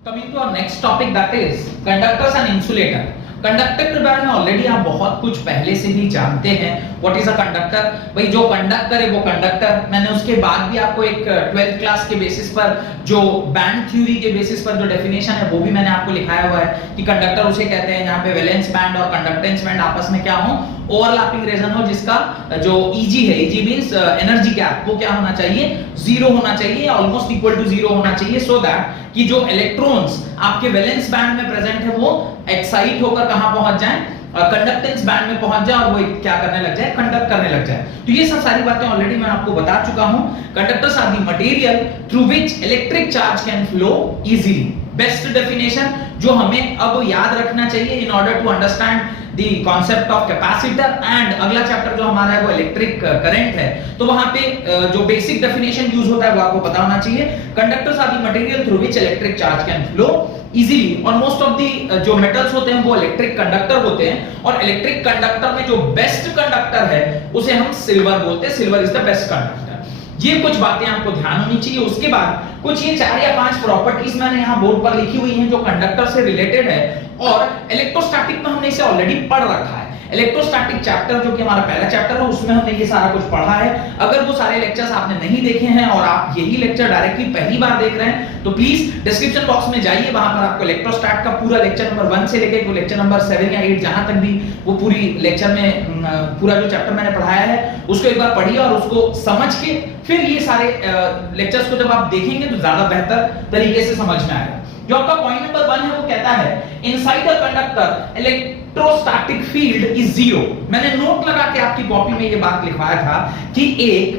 Coming to our next topic that is conductors and insulator. Conductor के बारे में ऑलरेडी आप बहुत कुछ पहले से भी जानते हैं। What is a conductor? भाई जो कंडक्टर है वो कंडक्टर। मैंने उसके बाद भी आपको एक 12th क्लास के बेसिस पर जो बैंड थ्योरी के बेसिस पर जो डेफिनेशन है वो भी मैंने आपको लिखाया हुआ है कि कंडक्टर उसे कहते हैं जहां पे वैलेंस बैंड और कंडक्टेंस बैंड आपस में क्या हो, ओवरलैपिंग रीजन हो, जिसका जो Eg है, Eg मींस एनर्जी गैप, वो क्या होना चाहिए, जीरो होना चाहिए, ऑलमोस्ट इक्वल टू जीरो होना चाहिए, सो दैट कि जो इलेक्ट्रॉन्स आपके वैलेंस बैंड में प्रेजेंट है वो एक्साइट होकर कहां पहुंच जाएं, कंडक्टेंस बैंड में पहुंच जाए और वो क्या करने लग जाए, कंडक्ट करने लग जाए। तो ये सब सारी बातें ऑलरेडी मैं आपको बता चुका हूं। Conductors are the material through which electric charge can flow easily. Best definition जो हमें अब याद रखना चाहिए in order to understand the concept of capacitor and अगला चैप्टर जो हमारा है वो इलेक्ट्रिक करंट है, तो वहां पे जो बेसिक डेफिनेशन यूज होता है वो आपको पता होना चाहिए। Conductors are the material through which electric charge can flow easily, और मोस्ट ऑफ द जो मेटल्स होते हैं वो इलेक्ट्रिक कंडक्टर होते हैं, और इलेक्ट्रिक कंडक्टर में जो बेस्ट कंडक्टर है उसे हम सिल्वर बोलते हैं। Silver is the best conductor. ये कुछ बातें आपको ध्यान होनी चाहिए। उसके बाद कुछ ये 4 या 5 प्रॉपर्टीज मैंने यहाँ बोर्ड पर लिखी हुई हैं जो कंडक्टर से रिलेटेड है, और इलेक्ट्रोस्टैटिक में हमने इसे ऑलरेडी पढ़ रखा है। इलेक्ट्रोस्टैटिक चैप्टर जो कि हमारा पहला चैप्टर है उसमें हमने ये सारा कुछ पढ़ा है। अगर वो सारे लेक्चर्स आपने नहीं देखे हैं और आप यही लेक्चर डायरेक्टली पहली बार देख रहे हैं तो प्लीज डिस्क्रिप्शन बॉक्स में जाइए, वहां पर आपको इलेक्ट्रोस्टैट का पूरा लेक्चर नंबर 1 से लेकर लेक्चर नंबर 7 या 8 जहां तक भी वो पूरी लेक्चर में पूरा जो चैप्टर मैंने पढ़ाया है उसको एक बार पढ़िए और उसको समझ के फिर ये सारे लेक्चर्स को जब आप देखेंगे तो ज्यादा बेहतर तरीके से समझ में आएगा। जो आपका पॉइंट नंबर 1 है वो कहता है inside a conductor electrostatic field is zero. मैंने नोट लगा के आपकी कॉपी में ये बात लिखवाया था कि एक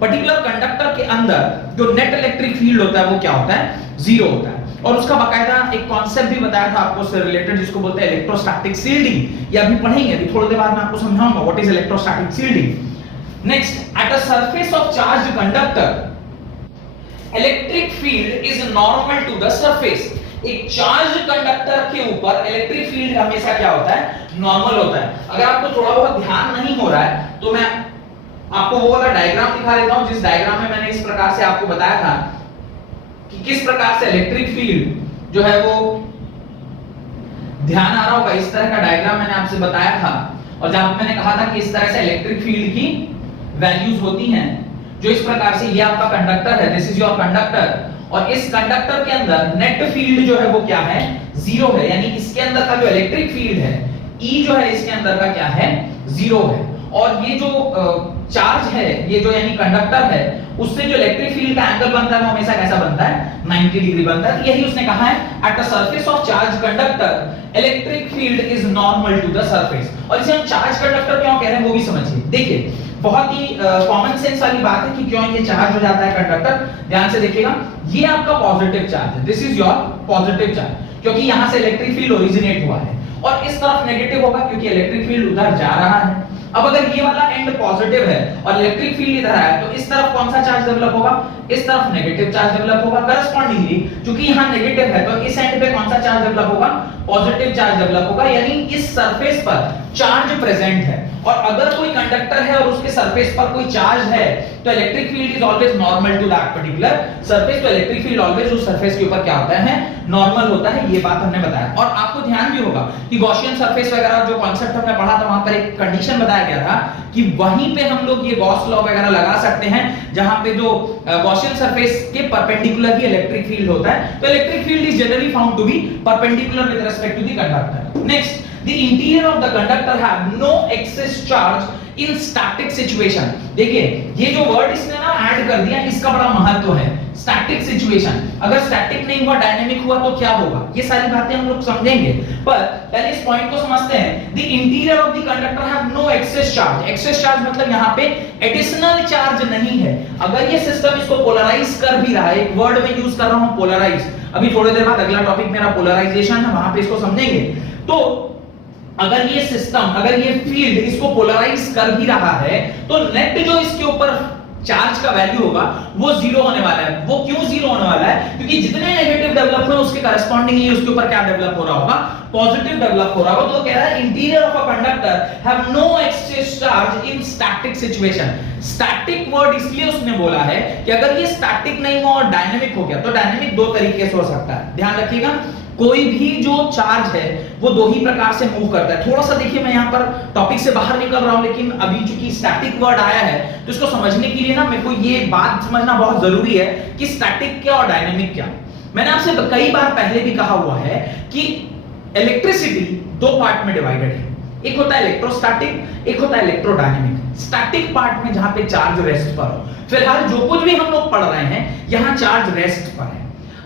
पर्टिकुलर कंडक्टर के अंदर जो नेट इलेक्ट्रिक फील्ड होता है वो क्या होता है, जीरो होता है। और उसका बकायदा एक कॉन्सेप्ट भी बताया था आपको उससे रिलेटेड जिसको बोलते हैं इलेक्ट्रोस्टैटिक शील्डिंग। ये अभी पढ़ेंगे, अभी थोड़ी देर बाद मैं आपको समझाऊंगा what is electrostatic shielding. Next, at a surface of charged conductor electric field is normal to the surface. एक चार्ज कंडक्टर के ऊपर इलेक्ट्रिक फील्ड हमेशा क्या होता है, नॉर्मल होता है। अगर आपको थोड़ा बहुत ध्यान नहीं हो रहा है तो मैं आपको वो वाला डायग्राम दिखा देता हूं जिस डायग्राम में मैंने इस प्रकार से आपको बताया था कि किस प्रकार से इलेक्ट्रिक फील्ड जो है वो, ध्यान आ रहा होगा, इस तरह का डायग्राम मैंने आपसे बताया था और जहां मैंने कहा था कि इस तरह से इलेक्ट्रिक फील्ड की वैल्यूज होती हैं जो इस प्रकार से, ये आपका कंडक्टर है, दिस इज योर कंडक्टर, और इस कंडक्टर के अंदर नेट फील्ड जो है वो क्या है, जीरो है। यानी इसके अंदर का जो इलेक्ट्रिक फील्ड है E जो है इसके अंदर का क्या है, जीरो है। और ये जो चार्ज है, ये जो यानी कंडक्टर है, उससे जो इलेक्ट्रिक फील्ड का एंगल बनता है वो हमेशा कैसा बनता है, 90 डिग्री बनता है। तो यही उसने कहा है at the surface of charge conductor electric field is normal to the surface. और इसे हम चार्ज कंडक्टर क्यों कह रहे हैं वो भी समझिए। देखिए बहुत ही कॉमन सेंस वाली बात है कि क्यों ये चार्ज हो जाता है कंडक्टर। ध्यान से देखिएगा, ये आपका पॉजिटिव चार्ज है, this is your positive charge, क्योंकि यहां से इलेक्ट्रिक फील्ड ओरिजिनेट हुआ है, और इस तरफ नेगेटिव होगा क्योंकि इलेक्ट्रिक फील्ड उधर जा रहा है। अब अगर ये वाला एंड पॉजिटिव है और इलेक्ट्रिक फील्ड इधर आया तो इस तरफ कौन सा चार्ज डेवलप होगा, इस तरफ नेगेटिव चार्ज डेवलप होगा। करस्पॉन्डिंगली क्योंकि यहां नेगेटिव है तो इस एंड पे कौन सा चार्ज डेवलप होगा, पॉजिटिव चार्ज डेवलप होगा। यानी इस सरफेस पर चार्ज प्रेजेंट है, और अगर कोई कंडक्टर है और उसके सरफेस पर कोई चार्ज है तो electric field is always normal to that particular surface. तो इलेक्ट्रिक फील्ड ऑलवेज उस सरफेस के ऊपर क्या होता है, नॉर्मल होता है। ये बात हमने बताया। और आपको ध्यान भी होगा कि गॉसियन सरफेस वगैरह जो कांसेप्ट हमने पढ़ा था वहां पर एक कंडीशन बताया गया था कि वहीं पे हम लोग ये गॉस लॉ वगैरह लगा सकते हैं जहां पे जो गॉसियन सरफेस के परपेंडिकुलर ही इलेक्ट्रिक फील्ड होता है। तो electric field is generally found to be perpendicular with respect to the conductor. Next, the interior of the conductor have no excess charge in static situation। देखिए ये जो word इसने ना ऐड कर दिया, इसका बड़ा महत्व है। स्टैटिक सिचुएशन, अगर स्टैटिक नहीं हुआ डायनेमिक हुआ तो क्या होगा, ये सारी बातें हम लोग समझेंगे, पर पहले इस पॉइंट को समझते हैं। The interior of the conductor have no excess charge। excess charge मतलब यहाँ पे एडिशनल चार्ज नहीं है। अगर ये सिस्टम इसको पोलराइज कर भी रहा है, एक वर्ड में यूज कर रहा हूं पोलराइज, अभी थोड़ी देर बाद अगला टॉपिक मेरा पोलराइजेशन है, वहां पे इसको समझेंगे। तो अगर ये सिस्टम, अगर ये फील्ड इसको पोलराइज कर भी रहा है तो नेट जो इसके ऊपर चार्ज का वैल्यू होगा वो जीरो होने वाला है। वो क्यों जीरो होने वाला है, क्योंकि जितने नेगेटिव डेवलप हुए उसके करस्पॉन्डिंगली उसके ऊपर क्या डेवलप हो रहा होगा, पॉजिटिव डेवलप हो रहा होगा। तो कह रहा है interior of a conductor have no excess charge in static situation. Static word इसलिए उसने बोला है कि अगर ये स्टैटिक नहीं हुआ और डायनेमिक हो गया, तो डायनेमिक दो तरीके से हो सकता है, ध्यान रखिएगा। कोई भी जो चार्ज है वो दो ही प्रकार से मूव करता है। थोड़ा सा देखिए, मैं यहाँ पर टॉपिक से बाहर निकल रहा हूं, लेकिन अभी चूंकि स्टैटिक वर्ड आया है तो इसको समझने के लिए ना मेरे को ये बात समझना बहुत जरूरी है कि स्टैटिक क्या और डायनेमिक क्या। मैंने आपसे कई बार पहले भी कहा हुआ है कि इलेक्ट्रिसिटी दो पार्ट में डिवाइडेड है, एक होता है इलेक्ट्रोस्टैटिक, एक होता है इलेक्ट्रोडायनेमिक। स्टैटिक पार्ट में जहां पे चार्ज रेस्ट पर हो, फिलहाल जो कुछ भी हम लोग पढ़ रहे हैं यहां चार्ज रेस्ट पर है।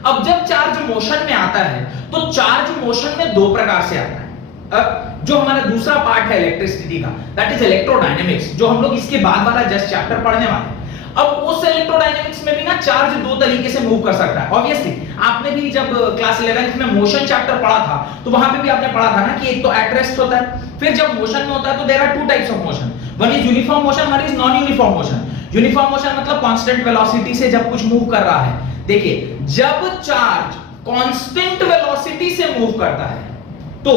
अब जब चार्ज मोशन में आता है तो चार्ज मोशन में दो प्रकार से आता है। अब जो हमारा दूसरा पार्ट है इलेक्ट्रिसिटी का, दैट इज इलेक्ट्रोडायनेमिक्स, जो हम लोग इसके बाद वाला जस्ट चैप्टर पढ़ने वाले हैं। अब उस इलेक्ट्रोडायनेमिक्स में भी ना चार्ज दो तरीके से मूव कर सकता है। ऑब्वियसली आपने भी जब क्लास 11th में मोशन चैप्टर पढ़ा था तो वहां पे भी आपने पढ़ा था ना कि एक तो एट रेस्ट होता है, फिर जब मोशन में होता है तो there are two types of motion, one is uniform motion, one is non uniform motion. Uniform motion मतलब कांस्टेंट वेलोसिटी से जब कुछ मूव कर रहा है। देखिए, जब चार्ज कांस्टेंट वेलोसिटी से मूव करता है तो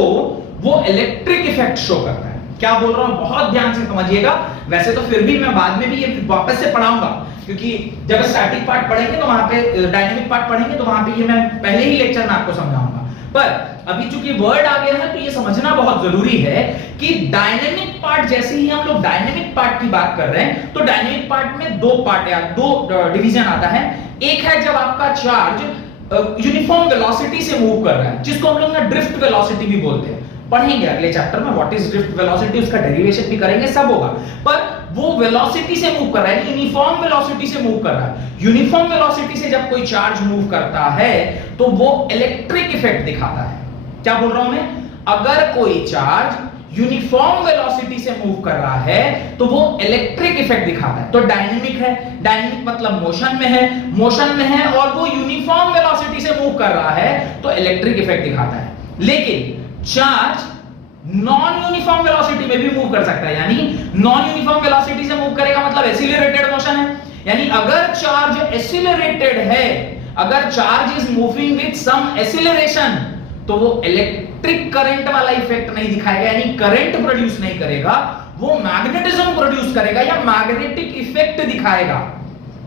वो इलेक्ट्रिक इफेक्ट शो करता है। क्या बोल रहा हूं बहुत ध्यान से समझिएगा, वैसे तो फिर भी मैं बाद में भी ये वापस से पढ़ाऊंगा, क्योंकि जब स्टैटिक पार्ट पढ़ेंगे तो वहां पे डायनेमिक पार्ट पढ़ेंगे तो वहां पे ये मैं पहले ही लेक्चर में आपको समझाऊंगा। पर अभी चूंकि वर्ड आ गया है तो ये समझना बहुत जरूरी है कि डायनेमिक पार्ट, जैसे ही हम लोग डायनेमिक पार्ट की बात कर रहे हैं तो डायनेमिक पार्ट में दो पार्ट या दो डिवीजन आता है। एक है जब आपका चार्ज यूनिफॉर्म वेलोसिटी से मूव कर रहा है, जिसको हम लोग ना ड्रिफ्ट वेलोसिटी भी बोलते हैं। पढ़ेंगे अगले चैप्टर में व्हाट इज ड्रिफ्ट वेलोसिटी, उसका डेरिवेशन भी करेंगे, सब होगा। पर वो वेलोसिटी से मूव कर रहा है, यूनिफॉर्म वेलोसिटी से मूव कर रहा है। यूनिफॉर्म वेलोसिटी से जब कोई चार्ज मूव करता है तो वो इलेक्ट्रिक इफेक्ट दिखाता है। क्या बोल रहा हूं मैं? अगर कोई चार्ज यूनिफॉर्म वेलोसिटी से मूव कर रहा है तो वो इलेक्ट्रिक इफेक्ट दिखाता है। तो डायनेमिक है, डायनेमिक मतलब मोशन में है, मोशन में है और वो यूनिफॉर्म वेलोसिटी से मूव कर रहा है तो इलेक्ट्रिक इफेक्ट दिखाता है। लेकिन चार्ज नॉन यूनिफॉर्म वेलोसिटी में भी मूव कर सकता है, यानी नॉन यूनिफॉर्म वेलोसिटी से मूव करेगा मतलब एक्सीलरेटेड मोशन है। यानी अगर चार्ज एक्सीलरेटेड है, अगर charge is moving with some acceleration, तो वो इलेक्ट्रिक करंट वाला इफेक्ट नहीं दिखाएगा, यानी करंट प्रोड्यूस नहीं करेगा, वो मैग्नेटिज्म प्रोड्यूस करेगा या मैग्नेटिक इफेक्ट दिखाएगा।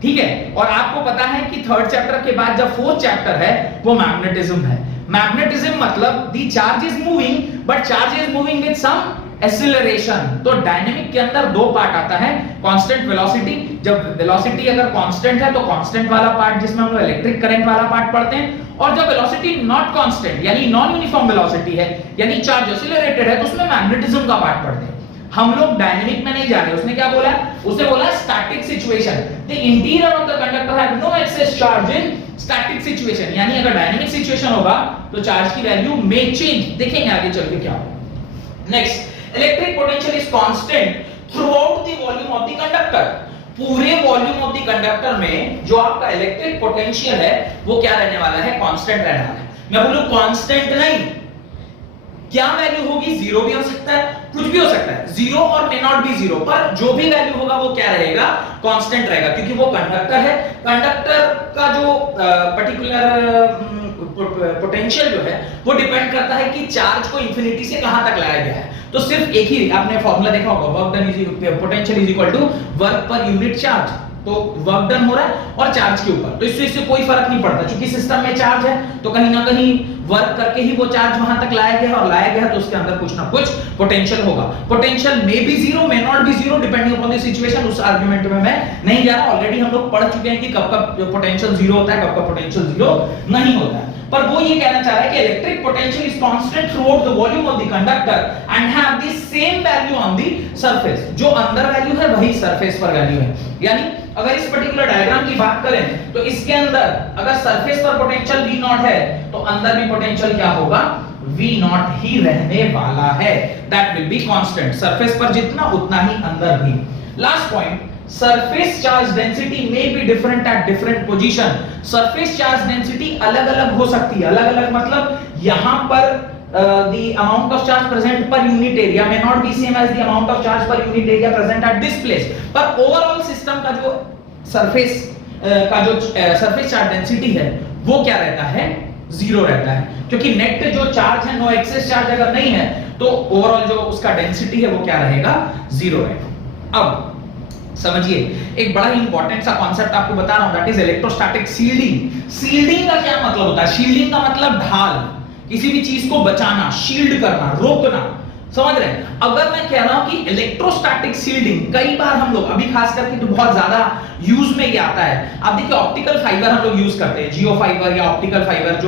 ठीक है, और आपको पता है कि थर्ड चैप्टर के बाद जब फोर्थ चैप्टर है वो मैग्नेटिज्म है। मैग्नेटिज्म मतलब the charge is moving but charge is moving with some acceleration. तो डायनेमिक के अंदर दो पार्ट आता है, कांस्टेंट वेलोसिटी, जब वेलोसिटी अगर कांस्टेंट है तो कांस्टेंट वाला पार्ट जिसमें हम लोग इलेक्ट्रिक करंट वाला पार्ट पढ़ते हैं, और जब वेलोसिटी नॉट कांस्टेंट यानी नॉन यूनिफॉर्म वेलोसिटी है, यानी चार्ज एक्सीलरेटेड है, तो उसमें मैग्नेटिज्म का पार्ट पढ़ते हैं। हम लोग डायनेमिक में नहीं जा रहे। उसने क्या बोला? उसने बोला static situation, the interior of the conductor have no excess charge in static situation, यानी अगर डायनेमिक सिचुएशन होगा तो चार्ज की वैल्यू में चेंज। देखेंगे आगे चल के क्या होगा। Next, electric potential is constant through out the volume of the conductor. पूरे वॉल्यूम ऑफ द कंडक्टर में जो आपका इलेक्ट्रिक पोटेंशियल है वो क्या रहने वाला है? कांस्टेंट रहने वाला है। मैं बोलूं कांस्टेंट नहीं, क्या वैल्यू होगी? जीरो भी हो सकता है, कुछ भी हो सकता है, जीरो और मे नॉट बी जीरो, पर जो भी वैल्यू होगा वो क्या रहेगा? कांस्टेंट रहेगा, क्योंकि वो कंडक्टर है। कंडक्टर का जो पर्टिकुलर पोटेंशियल जो है वो डिपेंड करता है कि चार्ज को इंफिनिटी से कहां तक लाया गया है। तो सिर्फ एक ही आपने फॉर्मूला देखा होगा, work done is potential is equal to work per unit charge. तो वर्क डन हो रहा है और चार्ज के ऊपर, तो इससे कोई फर्क नहीं पड़ता, क्योंकि सिस्टम में चार्ज है तो कहीं ना कहीं वर्क करके ही वो चार्ज वहां तक लाया गया है, और लाया गया तो उसके अंदर कुछ ना कुछ पोटेंशियल होगा। Potential may be zero, may not be zero, depending upon the situation. उस आर्गुमेंट में मैं नहीं जा रहा, ऑलरेडी हम लोग पढ़ चुके हैं कि कब कब पोटेंशियल जीरो होता है, कब कब पोटेंशियल जीरो नहीं होता है। पर वो ये कहना चाह रहा है कि electric potential is constant through out the volume of the conductor and have the same value on the surface. जो अंदर वैल्यू है वही सरफेस पर वैल्यू है। यानी अगर इस पर्टिकुलर डायग्राम की बात करें तो इसके अंदर अगर सरफेस पर पोटेंशियल V नॉट है तो अंदर भी पोटेंशियल क्या होगा? V नॉट ही रहने वाला है, that will be constant. Surface पर जितना उतना ही अंदर भी। Last point, surface charge density may be different at different position. Surface charge density अलग-अलग हो सकती है। अलग-अलग मतलब यहां पर the amount of charge present per unit area may not be same as the amount of charge per unit area present at this place, पर overall system का जो सरफेस सरफेस चार्ज डेंसिटी है वो क्या रहता है? जीरो रहता है, क्योंकि नेट जो चार्ज है, नो एक्सेस चार्ज अगर नहीं है तो ओवरऑल जो उसका डेंसिटी है वो क्या रहेगा? जीरो रहेगा। अब समझिए, एक बड़ा ही इंपॉर्टेंट सा कॉन्सेप्ट आपको बता रहा हूं, that is electrostatic shielding. Shielding का क्या मतलब होता है? शील्डिंग का मतलब ढाल, किसी भी चीज को बचाना, शील्ड करना, रोकना, समझ रहे हैं। अगर मैं कह रहा हूं कि इलेक्ट्रोस्टैटिक शील्डिंग, कई बार हम लोग अभी खास करके तो बहुत ज्यादा यूज में ये आता है। आप देखिए ऑप्टिकल फाइबर हम लोग यूज करते हैं, जियो फाइबर या ऑप्टिकल फाइबर,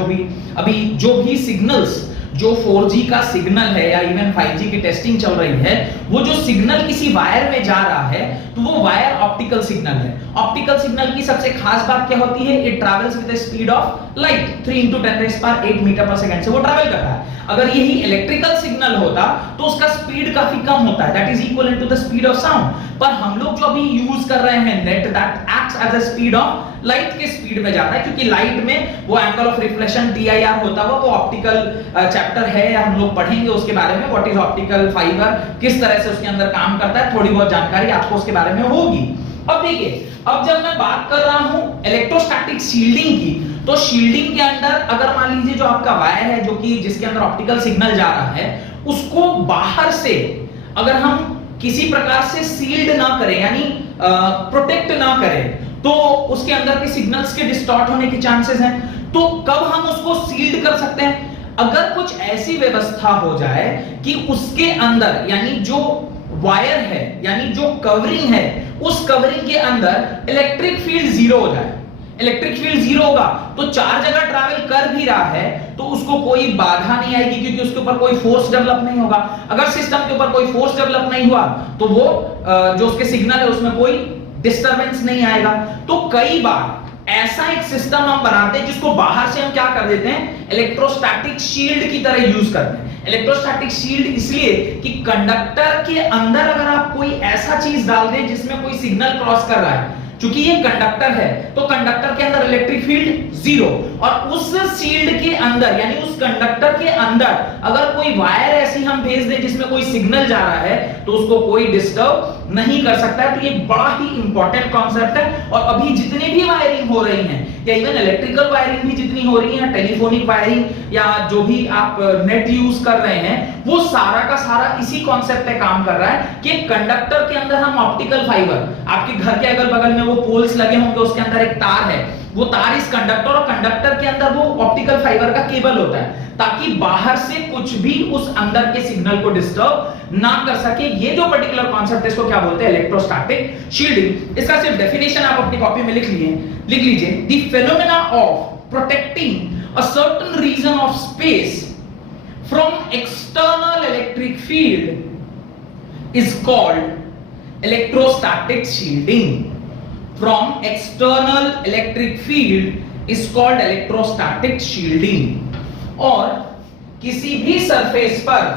जो भी सिग्नल्स, जो 4G का सिग्नल है या इवन 5G की टेस्टिंग चल रही है, वो जो सिग्नल किसी वायर में जा रहा है तो वो वायर ऑप्टिकल सिग्नल है। ऑप्टिकल सिग्नल की सबसे खास बात क्या होती है? It travels with the speed of light, 3 × 10⁸ metre per second से वो ट्रैवल करता है। अगर यही इलेक्ट्रिकल सिग्नल होता तो उसका स्पीड काफी कम होता है, that is equivalent to the speed of sound. पर हम लोग जो अभी यूज कर रहे हैं net, that acts as a speed of light के स्पीड में जाता है, क्योंकि लाइट में वो एंगल ऑफ रिफ्लेक्शन TIR होता है, वो ऑप्टिकल चैप्टर है, या हम लोग पढ़ेंगे उसके बारे में, व्हाट इज ऑप्टिकल फाइबर, किस तरह से उसके अंदर काम करता है, थोड़ी बहुत जानकारी आपको उसके बारे में होगी। अब देखिए, अब जब मैं बात कर रहा हूं इलेक्ट्रोस्टैटिक शील्डिंग की, तो शील्डिंग के अंदर अगर मान लीजिए जो आपका वायर है, जो कि जिसके अंदर ऑप्टिकल सिग्नल जा रहा है, उसको बाहर से अगर हम किसी प्रकार से सील्ड ना करें, यानी प्रोटेक्ट ना करें, तो उसके अंदर के सिग्नल्स के डिस्टॉर्ट होने के चांसेस हैं। तो कब हम उसको सील्ड कर सकते हैं? अगर कुछ ऐसी व्यवस्था हो जाए कि उसके अंदर, यानी जो वायर है, यानी जो कवरिंग है, उस कवरिंग के अंदर इलेक्ट्रिक फील्ड जीरो हो जाए। इलेक्ट्रिक फील्ड जीरो होगा तो चार जगह ट्रैवल कर भी रहा है तो उसको कोई बाधा नहीं आएगी, क्योंकि उसके ऊपर कोई फोर्स डेवलप नहीं होगा। अगर सिस्टम के ऊपर कोई फोर्स डेवलप नहीं हुआ तो वो जो उसके सिग्नल है उसमें कोई डिस्टरबेंस नहीं आएगा। तो कई बार ऐसा एक सिस्टम हम बनाते हैं जिसको बाहर से हम क्या कर देते हैं, इलेक्ट्रोस्टैटिक शील्ड की तरह यूज करते हैं। इलेक्ट्रोस्टैटिक शील्ड इसलिए कि कंडक्टर के अंदर अगर आप कोई ऐसा चीज डाल दें जिसमें कोई सिग्नल क्रॉस कर रहा है, चूंकि ये कंडक्टर है तो कंडक्टर के अंदर इलेक्ट्रिक फील्ड जीरो, और उस शील्ड के अंदर यानी उस कंडक्टर के अंदर अगर कोई वायर ऐसी हम भेज दें जिसमें कोई सिग्नल जा रहा है तो उसको कोई डिस्टर्ब नहीं कर सकता है। तो ये बड़ा ही इंपॉर्टेंट कॉन्सेप्ट है। और अभी जितनी भी वायरिंग हो रही है, या इवन इलेक्ट्रिकल वायरिंग भी जितनी हो रही है, टेलीफोनिक वायरिंग या जो भी आप नेट यूज कर रहे हैं, वो सारा का सारा इसी कॉन्सेप्ट पे काम कर रहा है कि कंडक्टर के अंदर हम ऑप्टिकल फाइबर, आपके घर के अगल बगल में वो पोल्स लगे होंगे, उसके अंदर एक तार है, वो तार इस कंडक्टर, और कंडक्टर के अंदर वो ऑप्टिकल फाइबर का केबल होता है, ताकि बाहर से कुछ भी उस अंदर के सिग्नल को डिस्टर्ब ना कर सके। ये जो पर्टिकुलर कॉन्सेप्ट है इसको क्या बोलते हैं, इलेक्ट्रोस्टैटिक शील्डिंग। इसका सिर्फ डेफिनेशन आप अपनी कॉपी में लिख लीजिए, the phenomena of protecting a certain region of space from external electric field is called electrostatic shielding. From external electric field is called electrostatic shielding। और किसी भी सरफेस पर,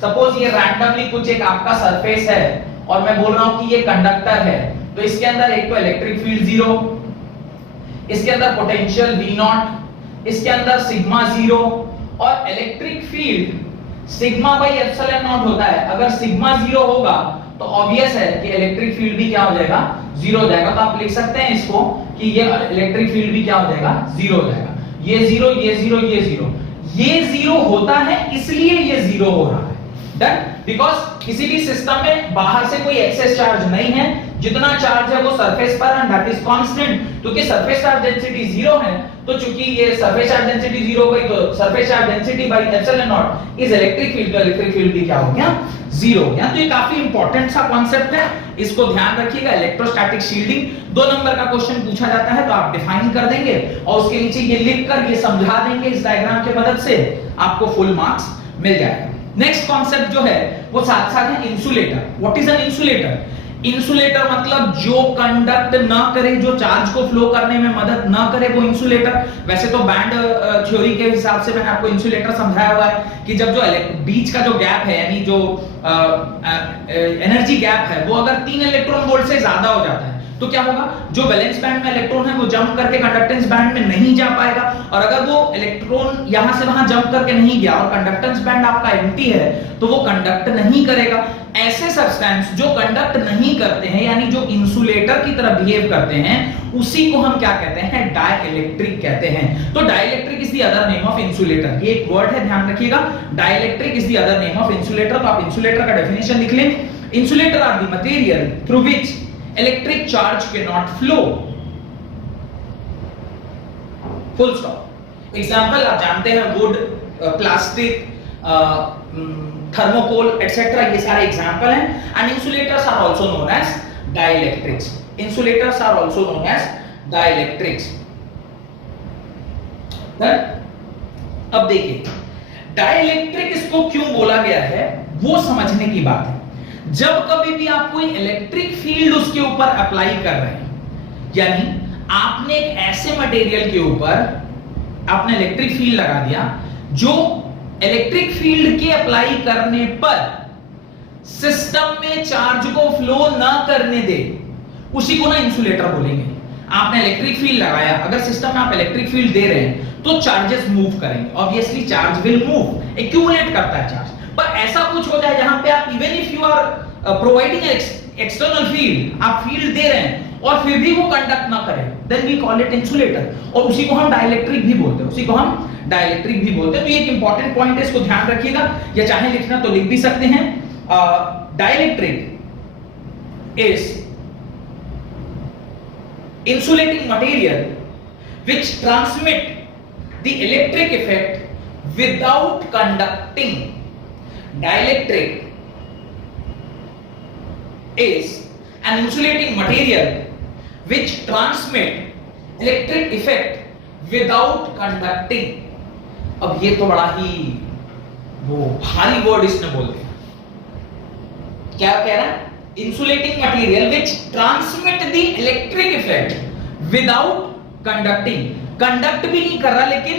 सपोज ये रैंडमली कुछ एक आपका सरफेस है और मैं बोल रहा हूं कि ये कंडक्टर है, तो इसके अंदर एक तो इलेक्ट्रिक फील्ड जीरो, इसके अंदर पोटेंशियल V0, इसके अंदर सिग्मा जीरो, और electric field sigma by epsilon not होता है। अगर सिग्मा जीरो होगा तो ऑब्वियस है कि इलेक्ट्रिक फील्ड भी क्या हो जाएगा, जीरो हो जाएगा। तो आप लिख सकते हैं इसको कि ये इलेक्ट्रिक फील्ड भी क्या हो जाएगा, जीरो हो जाएगा। ये जीरो, ये जीरो, ये जीरो, ये जीरो होता है इसलिए ये जीरो हो रहा है। डन, बिकॉज किसी भी सिस्टम में बाहर से कोई एक्सेस चार्ज नहीं है, जितना चार्ज है वो सरफेस पर है, दैट इज कांस्टेंट। क्योंकि सरफेस चार्ज डेंसिटी जीरो है, तो चूंकि ये सरफेस चार्ज डेंसिटी जीरो गई तो surface charge density bye epsilon not is electric field, तो इलेक्ट्रिक फील्ड भी क्या हो गया, जीरो हो गया। तो ये काफी इंपॉर्टेंट सा कॉन्सेप्ट है, इसको ध्यान रखिएगा। इलेक्ट्रोस्टैटिक शील्डिंग 2 नंबर का क्वेश्चन पूछा जाता है तो आप डिफाइन कर देंगे और उसके नीचे ये लिखकर ये समझा देंगे इस डायग्राम के मदद से, आपको फुल मार्क्स मिल जाएगा। नेक्स्ट कॉन्सेप्ट जो है वो साथ साथ है insulator. What is an insulator? Insulator मतलब जो कंडक्ट ना करे, जो चार्ज को फ्लो करने में मदद ना करे, वो इंसुलेटर। वैसे तो बैंड थ्योरी के हिसाब से मैंने आपको इंसुलेटर समझाया हुआ है कि जब जो बीच का जो गैप है, यानी जो एनर्जी गैप है, वो अगर 3 इलेक्ट्रॉन वोल्ट से ज्यादा हो जाता है तो क्या होगा, जो वैलेंस बैंड में इलेक्ट्रॉन है वो जंप करके कंडक्टेंस बैंड में नहीं जा पाएगा, और अगर वो इलेक्ट्रॉन यहां से वहां जंप करके नहीं गया और कंडक्टेंस बैंड आपका एम्प्टी है तो वो कंडक्ट नहीं करेगा। ऐसे सब्सटेंस जो कंडक्ट नहीं करते हैं, यानी जो इंसुलेटर की तरह बिहेव करते हैं, उसी को हम क्या कहते हैं, डाइइलेक्ट्रिक कहते हैं। तो dielectric is the other name of insulator. ये एक वर्ड है, ध्यान रखिएगा, dielectric is the other name of insulator. तो आप इंसुलेटर का डेफिनेशन लिख लें, insulator are the material through which electric charge can not flow, full stop. Example आप जानते हैं, वुड, प्लास्टिक, थर्मोकोल एटसेट्रा, ये सारे एग्जांपल हैं. And insulators are also known as dielectrics. Insulators are also known as dielectrics. अब देखिए dielectric इसको क्यों बोला गया है वो समझने की बात है. जब कभी भी आप कोई इलेक्ट्रिक फील्ड उसके ऊपर अप्लाई कर रहे हैं, यानी आपने एक ऐसे मटेरियल के ऊपर आपने इलेक्ट्रिक फील्ड लगा दिया जो इलेक्ट्रिक फील्ड के अप्लाई करने पर सिस्टम में चार्ज को फ्लो ना करने दे, उसी को ना इंसुलेटर बोलेंगे. आपने इलेक्ट्रिक फील्ड लगाया, अगर सिस्टम में आप इलेक्ट्रिक फील्ड दे रहे हैं तो चार्जेस मूव करेंगे. Obviously charge will move, accumulate करता है चार्ज. पर ऐसा कुछ हो जाए जहां पे आप even if you are providing external field, आप फील्ड दे रहे हैं और फिर भी वो कंडक्ट ना करे, then we call it insulator. और उसी को हम डाइइलेक्ट्रिक भी बोलते हैं, उसी को हम डाइइलेक्ट्रिक भी बोलते हैं. तो ये एक इंपॉर्टेंट पॉइंट है, इसको ध्यान रखिएगा, या चाहे लिखना तो लिख भी सकते हैं. Dielectric is insulating material which transmit the electric effect without conducting. Dielectric is an insulating material which transmit electric effect without conducting. अब ये तो बड़ा ही वो भारी वर्ड इसने बोल दिया. क्या कह रहा है? Insulating material which transmit the electric effect without conducting. Conduct भी नहीं कर रहा लेकिन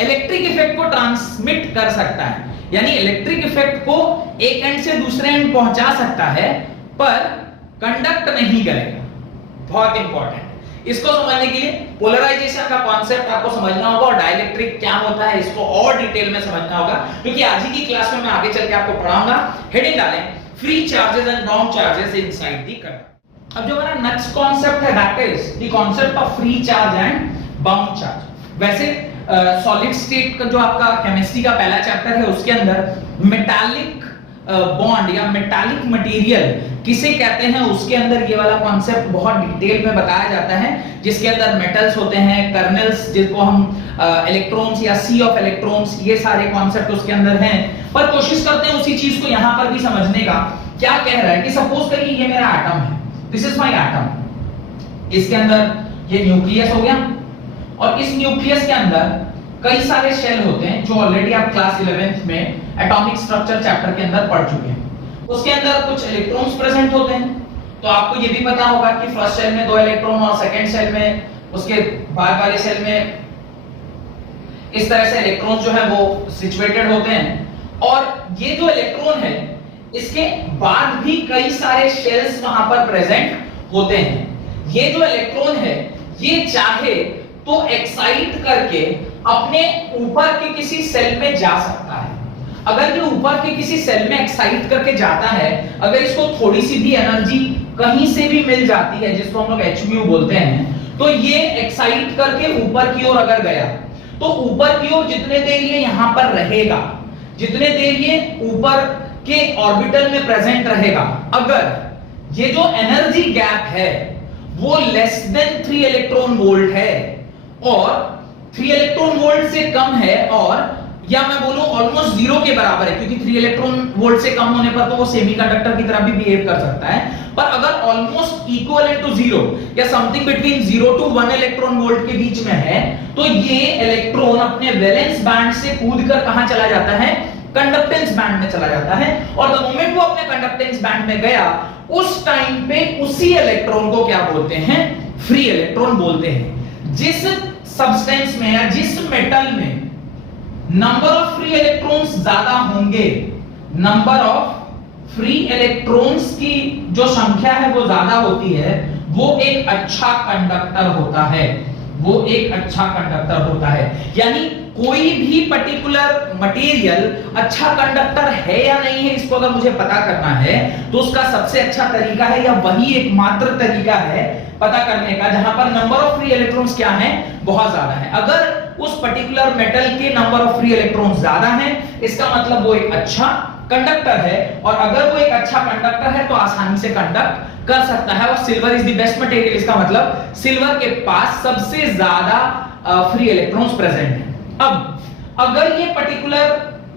इलेक्ट्रिक इफेक्ट को ट्रांसमिट कर सकता है, यानी इलेक्ट्रिक इफेक्ट को एक एंड से दूसरे एंड पहुंचा सकता है पर कंडक्ट नहीं करेगा. बहुत इंपॉर्टेंट. इसको समझने के लिए पोलराइजेशन का कॉन्सेप्ट आपको समझना होगा और डाइइलेक्ट्रिक क्या होता है इसको और डिटेल में समझना होगा, क्योंकि आज ही की क्लास में मैं आगे चल के आपको पढ़ाऊंगा. हेडिंग डालें free charges and bound charges inside the conductor. अब जो हमारा नेक्स्ट कॉन्सेप्ट है that is the concept of free charge and bound charge. वैसे सॉलिड स्टेट का जो आपका केमिस्ट्री का पहला चैप्टर है उसके अंदर मेटालिक बॉन्ड या मेटालिक मटेरियल किसे कहते हैं उसके अंदर ये वाला कॉन्सेप्ट बहुत डिटेल में बताया जाता है, जिसके अंदर मेटल्स होते हैं, कर्नल्स जिनको हम इलेक्ट्रॉन्स या सी ऑफ इलेक्ट्रॉन्स, ये सारे कॉन्सेप्ट उसके अंदर हैं. पर कोशिश करते हैं उसी चीज को यहां पर भी समझने का. क्या कह रहा है कि सपोज करिए ये मेरा एटम है, दिस इज माय एटम. इसके अंदर ये न्यूक्लियस हो गया और इस न्यूक्लियस के अंदर कई सारे शेल होते हैं जो ऑलरेडी आप क्लास 11th में एटॉमिक स्ट्रक्चर चैप्टर के अंदर पढ़ चुके हैं. उसके अंदर कुछ इलेक्ट्रॉन्स प्रेजेंट होते हैं. तो आपको ये भी पता होगा कि फर्स्ट सेल में 2 इलेक्ट्रॉन और सेकंड सेल में, उसके बाद वाले सेल में इस तरह से इलेक्ट्रॉन जो है वो सिचुएटेड होते हैं. और ये जो इलेक्ट्रॉन है इसके बाद भी कई सारे शेल्स वहां पर प्रेजेंट होते हैं. ये जो इलेक्ट्रॉन है ये चाहे तो एक्साइट करके अपने ऊपर के किसी सेल में जा सकता है. अगर ये ऊपर के किसी सेल में एक्साइट करके जाता है, अगर इसको थोड़ी सी भी एनर्जी कहीं से भी मिल जाती है जिसको हम लोग Hmu बोलते हैं, तो ये एक्साइट करके ऊपर की ओर अगर गया तो ऊपर की ओर जितने देर ये यहां पर रहेगा, जितने देर ये ऊपर के ऑर्बिटल में प्रेजेंट रहेगा, अगर ये जो एनर्जी गैप है वो लेस देन 3 इलेक्ट्रॉन वोल्ट है और 3 इलेक्ट्रॉन वोल्ट से कम है, और या मैं बोलूं ऑलमोस्ट 0 के बराबर है, क्योंकि 3 इलेक्ट्रॉन वोल्ट से कम होने पर तो वो सेमीकंडक्टर की तरह भी बिहेव कर सकता है. पर अगर ऑलमोस्ट इक्विवेलेंट टू 0 या something between 0 to 1 electron volt के बीच में है, तो ये इलेक्ट्रॉन अपने वैलेंस बैंड से कूदकर कहां चला जाता है? कंडक्टेंस बैंड में चला जाता है. और द मोमेंट वो अपने कंडक्टेंस बैंड में गया, उस टाइम पे उसी इलेक्ट्रॉन को क्या बोलते हैं? फ्री इलेक्ट्रॉन बोलते हैं. जिस सब्सटेंस में या जिस मेटल में नंबर ऑफ फ्री इलेक्ट्रॉन्स ज्यादा होंगे, नंबर ऑफ फ्री इलेक्ट्रॉन्स की जो संख्या है वो ज्यादा होती है, वो एक अच्छा कंडक्टर होता है. वो एक अच्छा कंडक्टर होता है. यानी कोई भी पर्टिकुलर मटेरियल अच्छा कंडक्टर है या नहीं है, इसको अगर मुझे पता करना है तो उसका सबसे अच्छा तरीका है या वही एकमात्र तरीका है पता करने का जहां पर नंबर ऑफ फ्री इलेक्ट्रॉन्स क्या है? बहुत ज्यादा है. अगर उस पर्टिकुलर मेटल के नंबर ऑफ फ्री इलेक्ट्रॉन्स ज्यादा हैं, इसका मतलब वो एक अच्छा कंडक्टर है. और अगर वो एक अच्छा कंडक्टर है तो आसानी से कंडक्ट कर सकता है. और silver is the best material, इसका मतलब सिल्वर के पास सबसे ज्यादा फ्री इलेक्ट्रॉन्स प्रेजेंट हैं. अब अगर ये पर्टिकुलर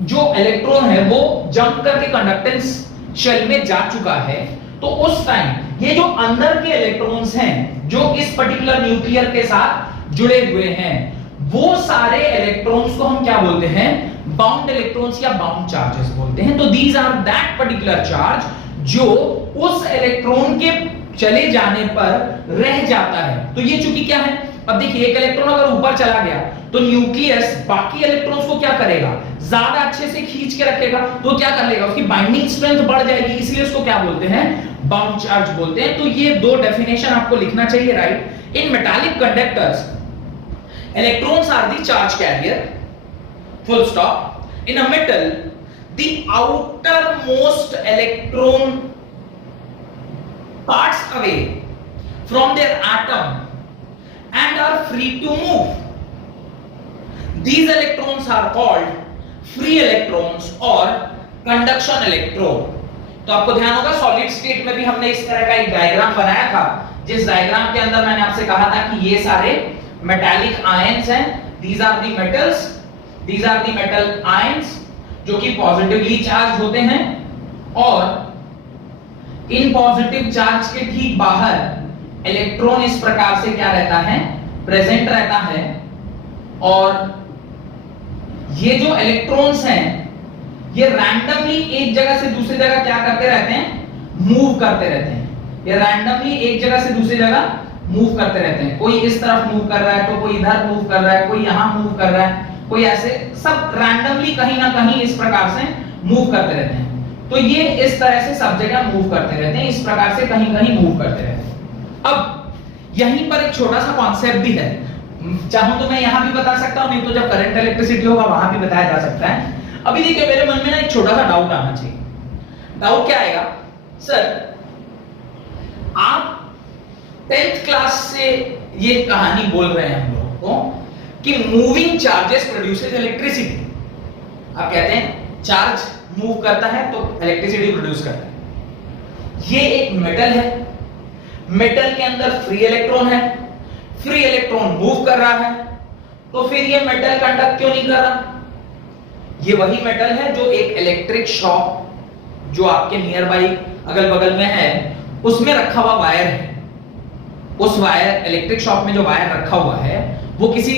जो इलेक्ट्रॉन है वो जंप करके कंडक्टेंस शेल में जा चुका है, तो उस टाइम ये जो अंदर के इलेक्ट्रॉन्स हैं जो इस पर्टिकुलर न्यूक्लियर के साथ जुड़े हुए हैं, वो सारे इलेक्ट्रॉन्स को हम क्या बोलते हैं, बाउंड इलेक्ट्रॉन्स या बाउंड चार्जेस बोलते हैं। तो these are that particular charge जो उस इलेक्ट्रॉन के चले जाने पर रह जाता है। तो ये चूंकि क्या है, अब देखिए एक इलेक्ट्रॉन अगर ऊपर चला गया तो न्यूक्लियस बाकी इलेक्ट्रॉन्स को क्या करेगा, ज्यादा अच्छे से खींच के रखेगा। तो क्या कर लेगा, उसकी बाइंडिंग स्ट्रेंथ बढ़ जाएगी, इसलिए उसको क्या बोलते हैं, बाउंड चार्ज बोलते हैं। तो ये दो डेफिनेशन आपको लिखना चाहिए, right. In metallic conductors electrons are the charge carrier, full stop. In a metal, the outermost electron parts away from their atom and are free to move. These electrons are called free electrons or conduction electrode. तो आपको ध्यान होगा solid state में भी हमने इस तरह का एक डायग्राम बनाया था, जिस डायग्राम के अंदर मैंने आपसे कहा था कि ये सारे मेटालिक आयंस हैं, these are the metals, these are the metal ions जो कि पॉजिटिवली चार्ज होते हैं, और इन पॉजिटिव चार्ज के ठीक बाहर इलेक्ट्रॉन इस प्रकार से क्या रहता है, प्रेजेंट रहता है। और ये जो इलेक्ट्रॉन्स हैं ये रैंडमली एक जगह से दूसरी जगह क्या करते रहते हैं, मूव करते रहते हैं। ये रैंडमली एक जगह से दूसरी जगह मूव करते रहते हैं। कोई इस तरफ मूव कर रहा है, तो कोई इधर मूव कर रहा है, कोई यहां मूव कर रहा है, कोई ऐसे, सब रैंडमली कहीं ना कहीं इस प्रकार से मूव करते रहते हैं। तो ये इस तरह से सब जगह मूव करते रहते हैं, इस प्रकार से कहीं कहीं मूव करते रहते हैं। अब यहीं पर एक छोटा सा कॉन्सेप्ट भी है, चाहूं तो मैं यहां भी बता सकता हूं, नहीं तो जब करंट इलेक्ट्रिसिटी होगा वहां भी बताया जा सकता है। अभी देखिए मेरे मन में ना एक छोटा सा डाउट आना चाहिए। डाउट क्या आएगा, सर आप 10th क्लास से ये कहानी बोल रहे हैं हम लोगों को कि मूविंग चार्जेस प्रोड्यूसेस इलेक्ट्रिसिटी। आप कहते हैं चार्ज मूव करता है तो इलेक्ट्रिसिटी प्रोड्यूस करता है। ये एक मेटल है, मेटल के अंदर फ्री इलेक्ट्रॉन है, फ्री इलेक्ट्रॉन मूव कर रहा है, तो फिर ये मेटल कंडक्ट क्यों नहीं कर रहा? ये वही मेटल है जो एक इलेक्ट्रिक शॉप जो आपके नियर बाई अगल बगल में है उसमें रखा हुआ वायर है। उस वायर, इलेक्ट्रिक शॉप में जो वायर रखा हुआ है वो किसी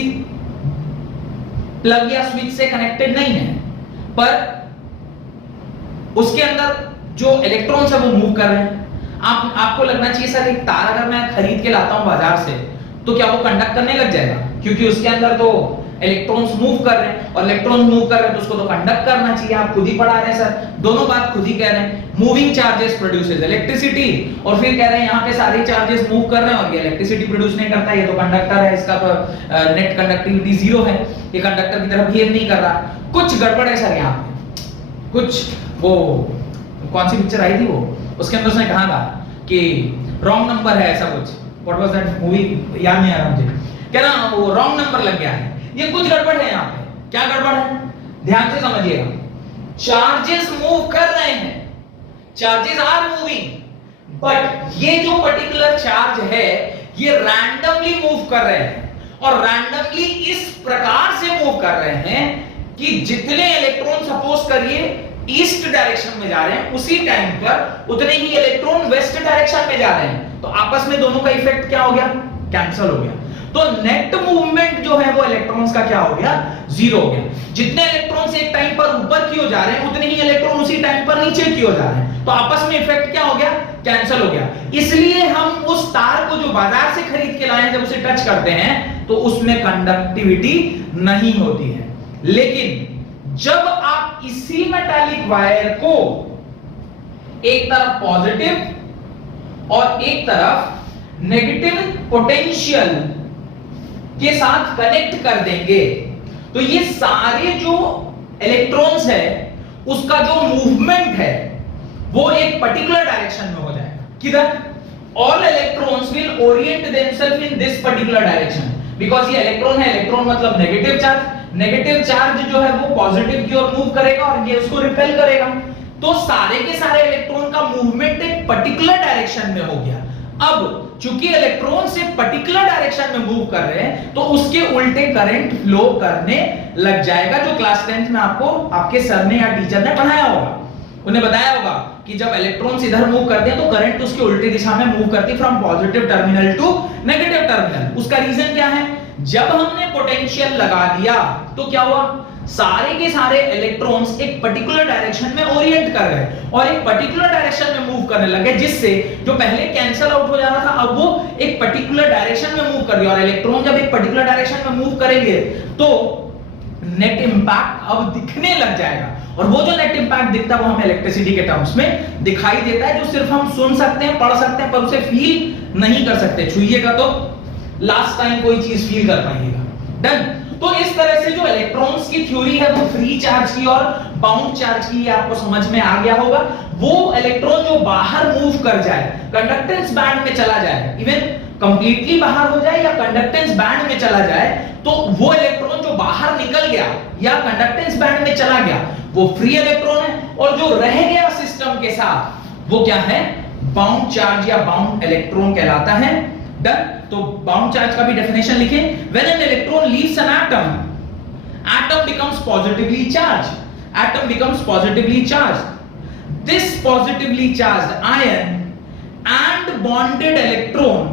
प्लग या स्विच से कनेक्टेड नहीं है, पर उसके अंदर जो इलेक्ट्रॉन्स है वो मूव कर रहे हैं। आपको लगना चाहिए सर एक तार अगर मैं खरीद के लाता हूं बाजार से तो क्या वो कंडक्ट करने लग जाएगा, क्योंकि उसके अंदर तो इलेक्ट्रॉन्स मूव कर रहे हैं, और इलेक्ट्रॉन मूव कर रहे हैं तो उसको तो कंडक्ट करना चाहिए। आप खुद ही पढ़ा रहे हैं सर, दोनों बात खुद ही कह रहे हैं। मूविंग चार्जेस प्रोड्यूसेस इलेक्ट्रिसिटी, और फिर कह रहे हैं यहाँ पे सारे चार्जेस मूव कर रहे हैं और ये इलेक्ट्रिसिटी प्रोड्यूस नहीं करता, ये तो कंडक्टर है, इसका तो नेट कंडक्टिविटी 0 है, ये कंडक्टर की तरह बिहेव नहीं कर रहा। कुछ गड़बड़ है सर यहाँ पे। कुछ वो कौन सी पिक्चर आई थी वो, उसके अंदर उसने कहा था कि रॉन्ग नंबर है, ऐसा कुछ, व्हाट वाज दैट मूवी, याद नहीं आ रहा मुझे, कह रहा वो रॉन्ग नंबर लग गया है। ये कुछ गड़बड़ है यहाँ पे। क्या गड़बड़ है, ध्यान से समझिएगा। चार्जेस मूव कर रहे हैं, चार्जेस आर मूविंग, बट ये जो पर्टिकुलर चार्ज है ये रैंडमली मूव कर रहे हैं, और रैंडमली इस प्रकार से मूव कर रहे हैं कि जितने इलेक्ट्रॉन सपोज करिए ईस्ट डायरेक्शन में जा रहे हैं, उसी टाइम पर उतने ही इलेक्ट्रॉन वेस्ट डायरेक्शन में जा रहे हैं। तो आपस में दोनों का इफेक्ट क्या हो गया, कैंसिल हो गया। तो नेट मूवमेंट जो है वो इलेक्ट्रॉन्स का क्या हो गया, 0 हो गया। जितने इलेक्ट्रॉन्स एक टाइम पर ऊपर की ओर जा रहे हैं उतने ही इलेक्ट्रॉन उसी टाइम पर नीचे की ओर जा रहे हैं, तो आपस में इफेक्ट क्या हो गया, कैंसिल हो गया। इसलिए हम उस तार को जो बाजार से खरीद के लाए हैं जब उसे टच करते हैं तो उसमें कंडक्टिविटी नहीं होती है। लेकिन जब आप इसी मेटालिक वायर को एक तरफ पॉजिटिव और एक तरफ नेगेटिव पोटेंशियल के साथ कनेक्ट कर देंगे तो ये सारे जो इलेक्ट्रॉन्स है उसका जो मूवमेंट है वो एक पर्टिकुलर डायरेक्शन में हो जाएगा। किधर? All electrons will orient themselves in this particular direction, because ये इलेक्ट्रॉन है, इलेक्ट्रॉन मतलब नेगेटिव चार्ज, नेगेटिव चार्ज जो है वो पॉजिटिव की ओर मूव करेगा और ये उसको रिपेल करेगा। तो सारे के सारे इलेक्ट्रॉन का मूवमेंट एक पर्टिकुलर डायरेक्शन में हो गया। अब चूंकि इलेक्ट्रॉन से पर्टिकुलर डायरेक्शन में मूव कर रहे हैं तो उसके उल्टे करंट फ्लो करने लग जाएगा, जो क्लास 10th में आपको आपके सर ने या टीचर ने पढ़ाया होगा। उन्हें बताया होगा कि जब इलेक्ट्रॉन्स इधर मूव करते हैं तो करंट उसके उल्टे दिशा में मूव करती है, from positive terminal to negative terminal. उसका रीजन क्या है? जब हमने पोटेंशियल लगा दिया तो क्या हुआ, सारे के सारे इलेक्ट्रॉन्स एक पर्टिकुलर डायरेक्शन में ओरिएंट कर गए और एक पर्टिकुलर डायरेक्शन में मूव करने लगे, जिससे जो पहले कैंसिल आउट हो जा रहा था अब वो एक पर्टिकुलर डायरेक्शन में मूव कर रही है। और इलेक्ट्रॉन जब एक पर्टिकुलर डायरेक्शन में मूव करेंगे तो नेट इंपैक्ट अब दिखने लग जाएगा, और वो जो नेट इंपैक्ट दिखता है वो हमें इलेक्ट्रिसिटी के टर्म्स में दिखाई देता है, जो सिर्फ हम सुन सकते हैं, पढ़ सकते हैं, पर उसे फील नहीं कर सकते। छुइएगा तो लास्ट टाइम कोई चीज फील कर पाइएगा। डन। तो इस तरह से जो इलेक्ट्रॉन्स की थ्योरी है वो फ्री चार्ज की और बाउंड चार्ज की, आपको समझ में आ गया होगा। वो इलेक्ट्रॉन जो बाहर मूव कर जाए, कंडक्टेंस बैंड में चला जाए, इवन कंप्लीटली बाहर हो जाए या कंडक्टेंस बैंड में चला जाए, तो वो इलेक्ट्रॉन जो बाहर निकल गया या कंडक्टेंस बैंड में चला गया वो फ्री इलेक्ट्रॉन है, और जो रह गया सिस्टम के साथ वो क्या है, बाउंड चार्ज या बाउंड इलेक्ट्रॉन कहलाता है। डन। तो बाउंड चार्ज का भी डेफिनेशन लिखें। When an electron leaves an atom, atom becomes positively charged. Atom becomes positively charged. This positively charged ion and bonded electron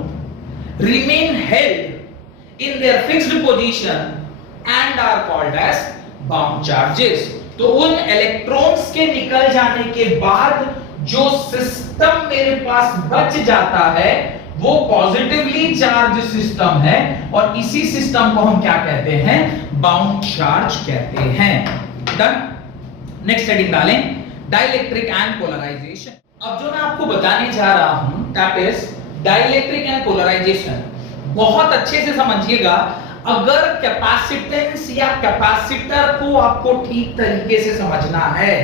remain held in their fixed position and are called as bound charges. तो उन electrons के निकल जाने के बाद जो system मेरे पास बच जाता है वो पॉजिटिवली चार्ज सिस्टम है, और इसी सिस्टम को हम क्या कहते हैं, बाउंड चार्ज कहते हैं। डन। नेक्स्ट हेडिंग डालें, डाइलेक्ट्रिक एंड पोलराइजेशन। अब जो मैं आपको बताने जा रहा हूं that is dielectric and polarization. बहुत अच्छे से समझिएगा। अगर कैपेसिटेंस या कैपेसिटर को आपको ठीक तरीके से समझना है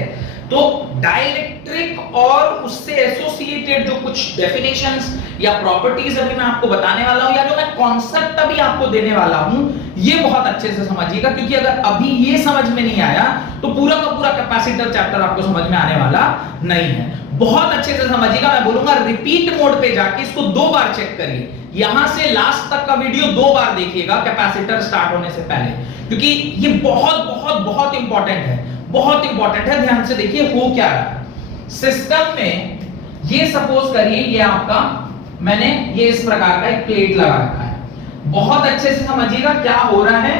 तो डाइलेक्ट्रिक और उससे एसोसिएटेड जो कुछ डेफिनेशंस या प्रॉपर्टीज अभी मैं आपको बताने वाला हूं, या जो मैं कॉन्सेप्ट अभी आपको देने वाला हूं, ये बहुत अच्छे से समझिएगा, क्योंकि अगर अभी ये समझ में नहीं आया तो पूरा का पूरा कैपेसिटर चैप्टर आपको समझ में आने वाला नहीं है। बहुत अच्छे से समझिएगा। मैं बोलूंगा रिपीट मोड पे जाके इसको 2 बार चेक करिए, यहां से लास्ट तक का वीडियो 2 बार देखिएगा कैपेसिटर स्टार्ट होने से पहले, क्योंकि ये बहुत बहुत बहुत इंपॉर्टेंट है, बहुत इंपॉर्टेंट है। ध्यान से देखिए हो क्या रहा है सिस्टम में। ये सपोज करिए ये आपका, मैंने ये इस प्रकार का एक प्लेट लगा रखा है। बहुत अच्छे से समझिएगा क्या हो रहा है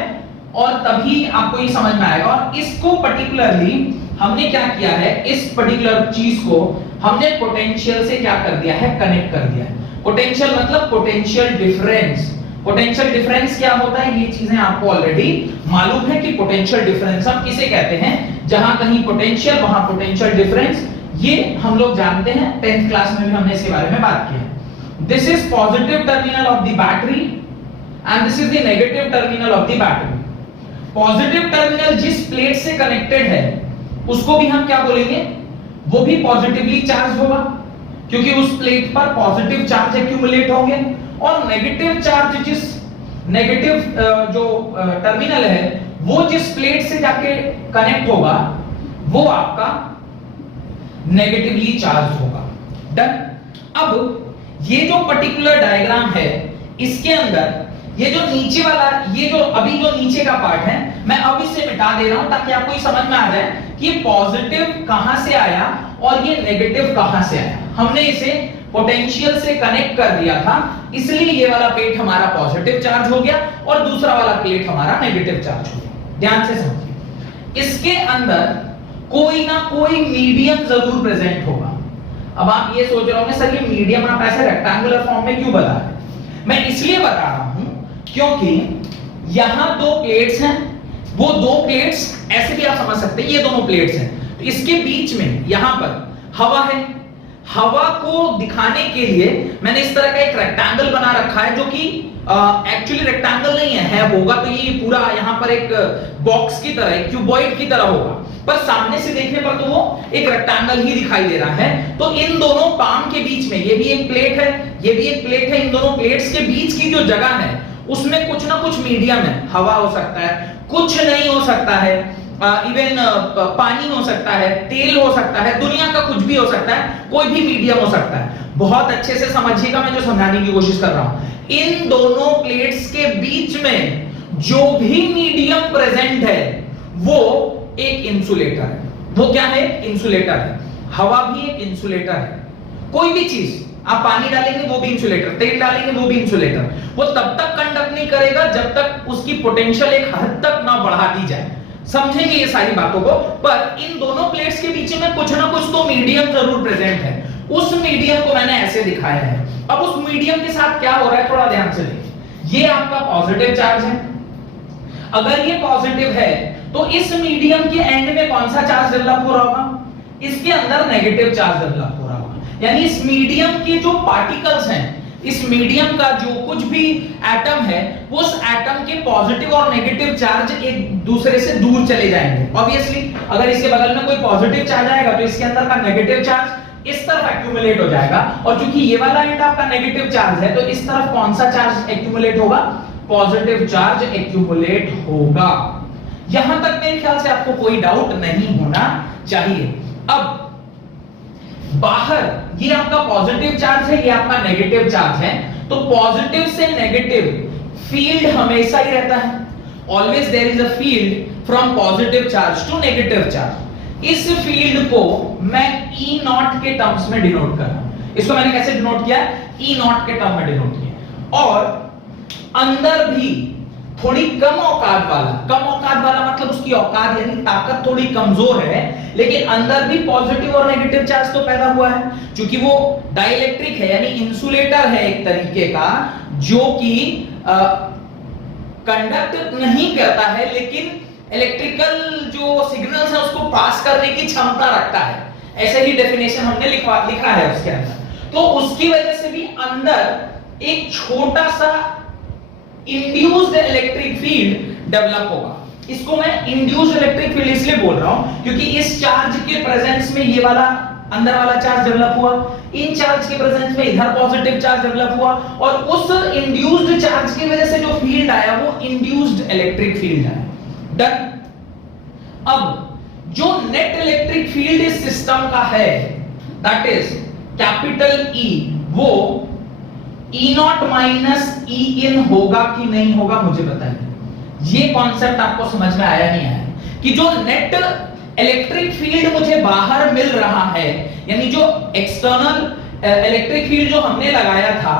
और तभी आपको ये समझ में आएगा। और इसको पर्टिकुलरली हमने क्या किया है, इस पर्टिकुलर चीज को हमने पोटेंशियल से क्या कर दिया है, कनेक्ट कर दिया है। पोटेंशियल मतलब पोटेंशियल डिफरेंस। पोटेंशियल डिफरेंस क्या होता है, ये चीजें आपको ऑलरेडी मालूम है कि पोटेंशियल डिफरेंस हम किसे कहते हैं। जहां कहीं पोटेंशियल वहां पोटेंशियल डिफरेंस, ये हम लोग जानते हैं, 10th क्लास में भी हमने इसके बारे में बात की है। This is positive terminal of the battery and this is the negative terminal of the battery. Positive terminal जिस प्लेट से कनेक्टेड है उसको भी हम क्या बोलेंगे, वो भी पॉजिटिवली चार्ज होगा, क्योंकि उस प्लेट पर पॉजिटिव चार्ज एक्यूमुलेट होंगे। और नेगेटिव चार्ज जिस नेगेटिव जो टर्मिनल है वो जिस प्लेट से जाके कनेक्ट होगा वो आपका नेगेटिवली चार्ज होगा। डन। अब ये जो पर्टिकुलर डायग्राम है इसके अंदर ये जो नीचे वाला, ये जो अभी जो नीचे का पार्ट है मैं अब इसे मिटा दे रहा हूं ताकि आपको ये समझ में आ जाए कि पॉजिटिव कहां से आया और ये नेगेटिव कहां से आया। हमने इसे पोटेंशियल से कनेक्ट कर दिया था, इसलिए ये वाला प्लेट हमारा पॉजिटिव चार्ज हो गया और दूसरा वाला प्लेट हमारा नेगेटिव चार्ज हो गया। ध्यान से समझिए, इसके अंदर कोई ना कोई मीडियम जरूर प्रेजेंट होगा। अब आप ये सोच रहे होंगे सर ये मीडियम आप ऐसे रेक्टेंगुलर फॉर्म में क्यों बता रहे हैं। मैं इसलिए बता रहा हूं क्योंकि यहां 2 प्लेट्स हैं, वो 2 प्लेट्स ऐसे भी आप समझ सकते हैं, ये दोनों प्लेट्स हैं, तो इसके बीच में यहां पर हवा है। हवा को दिखाने के लिए मैंने इस तरह का एक रेक्टेंगल बना रखा है, जो कि एक्चुअली रेक्टेंगल नहीं है, होगा तो ये पूरा यहां पर एक बॉक्स की तरह, एक क्यूबॉइड की तरह होगा, पर सामने से देखने पर तो वो एक रेक्टेंगल ही दिखाई दे रहा है। तो इन दोनों पाम के बीच में, ये भी एक प्लेट है, ये भी एक प्लेट है, इन दोनों प्लेट्स के बीच की जो जगह है उसमें कुछ ना कुछ मीडियम है। हवा हो सकता है, कुछ नहीं हो सकता है, इवन पानी हो सकता है, तेल हो सकता है, दुनिया का कुछ भी हो सकता है, कोई भी मीडियम हो सकता है। बहुत अच्छे से समझिएगा मैं जो समझाने की कोशिश कर रहा हूं। इन दोनों प्लेट्स के बीच में जो भी मीडियम प्रेजेंट है वो एक इंसुलेटर है। वो क्या है? इंसुलेटर है। हवा भी एक इंसुलेटर है। कोई भी चीज आप पानी डालेंगे वो भी इंसुलेटर, तेल डालेंगे वो भी इंसुलेटर। वो तब तक कंडक्ट नहीं करेगा जब तक उसकी पोटेंशियल एक हद तक ना बढ़ा दी जाए। समझेंगे ये सारी बातों को। पर इन दोनों प्लेट्स के बीच में कुछ ना कुछ तो मीडियम जरूर प्रेजेंट है। उस मीडियम को मैंने ऐसे दिखाया है। अब उस मीडियम के साथ क्या हो रहा है थोड़ा ध्यान से देखिए। ये आपका पॉजिटिव चार्ज है। अगर ये पॉजिटिव है तो इस मीडियम के एंड में कौन सा चार्ज डेवलप हो रहा होगा? इसके अंदर नेगेटिव चार्ज डेवलप हो रहा होगा। यानी इस मीडियम के जो पार्टिकल्स हैं, इस मीडियम का जो कुछ भी एटम है, उस एटम के पॉजिटिव और नेगेटिव चार्ज एक दूसरे से दूर चले जाएंगे। ऑब्वियसली अगर इसके बगल में कोई पॉजिटिव चार्ज आएगा तो इसके अंदर का नेगेटिव चार्ज इस तरफ एक्यूमुलेट हो जाएगा, और चूंकि ये वाला एंड आपका नेगेटिव चार्ज है तो इस तरफ कौन सा चार्ज एक्यूमुलेट होगा? पॉजिटिव चार्ज एक्यूमुलेट होगा। यहां तक मेरे ख्याल से आपको कोई डाउट नहीं होना चाहिए। अब बाहर ये आपका पॉजिटिव चार्ज है, ये आपका नेगेटिव चार्ज है, तो पॉजिटिव से नेगेटिव फील्ड हमेशा ही रहता है। Always there is a field from positive charge to negative charge. इस फील्ड को मैं E नॉट के टर्म्स में डिनोट कर रहा हूं। इसको मैंने कैसे डिनोट किया? E नॉट के टर्म में डिनोट किया। और अंदर भी थोड़ी कम औकात वाला मतलब उसकी औकात यानी ताकत थोड़ी कमजोर है, लेकिन अंदर भी पॉजिटिव और नेगेटिव चार्ज तो पैदा हुआ है। क्योंकि वो डाइलेक्ट्रिक है यानी इंसुलेटर है एक तरीके का, जो कि कंडक्ट नहीं करता है लेकिन इलेक्ट्रिकल जो सिग्नल्स है उसको पास करने की क्षमता रखता है। ऐसे ही डेफिनेशन हमने लिखा है उसके अंदर। तो उसकी वजह से भी अंदर एक छोटा सा इंड्यूस्ड इलेक्ट्रिक फील्ड डेवलप होगा। इसको मैं इंड्यूस्ड इलेक्ट्रिक फील्ड इसलिए बोल रहा हूं क्योंकि इस चार्ज के प्रेजेंस में ये वाला अंदर वाला चार्ज डेवलप हुआ, इन चार्ज के प्रेजेंस में इधर पॉजिटिव चार्ज डेवलप हुआ, और उस इंड्यूस्ड चार्ज की वजह से जो फील्ड आया वो इंड्यूस्ड इलेक्ट्रिक फील्ड है। डन। अब जो नेट इलेक्ट्रिक फील्ड इस सिस्टम का है दैट इज कैपिटल E, वो E नॉट माइनस E इन होगा कि नहीं होगा मुझे बताइए। ये कॉन्सेप्ट आपको समझ में आया नहीं आया कि जो नेट इलेक्ट्रिक फील्ड मुझे बाहर मिल रहा है, यानी जो एक्सटर्नल इलेक्ट्रिक फील्ड जो हमने लगाया था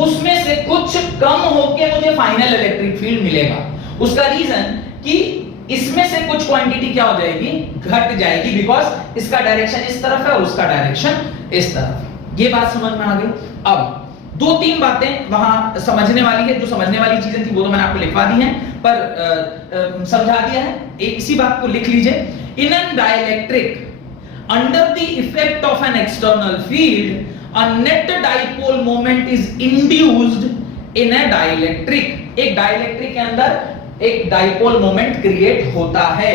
उसमें से कुछ कम होके मुझे फाइनल इलेक्ट्रिक फील्ड मिलेगा। उसका रीजन कि इसमें से कुछ क्वांटिटी क्या हो जाएगी? घट जाएगी, बिकॉज इसका डायरेक्शन इस तरफ है और उसका डायरेक्शन इस तरफ। ये बात समझ में आ गई। अब दो तीन बातें वहां समझने वाली है। जो समझने वाली चीजें थी वो तो मैंने आपको लिखवा दी हैं, पर समझा दिया है। एक इसी बात को लिख लीजिए। In an dielectric under the effect of an external field a net dipole moment is induced in a dielectric. एक डाइलेक्ट्रिक के अंदर एक डाइपोल मोमेंट क्रिएट होता है,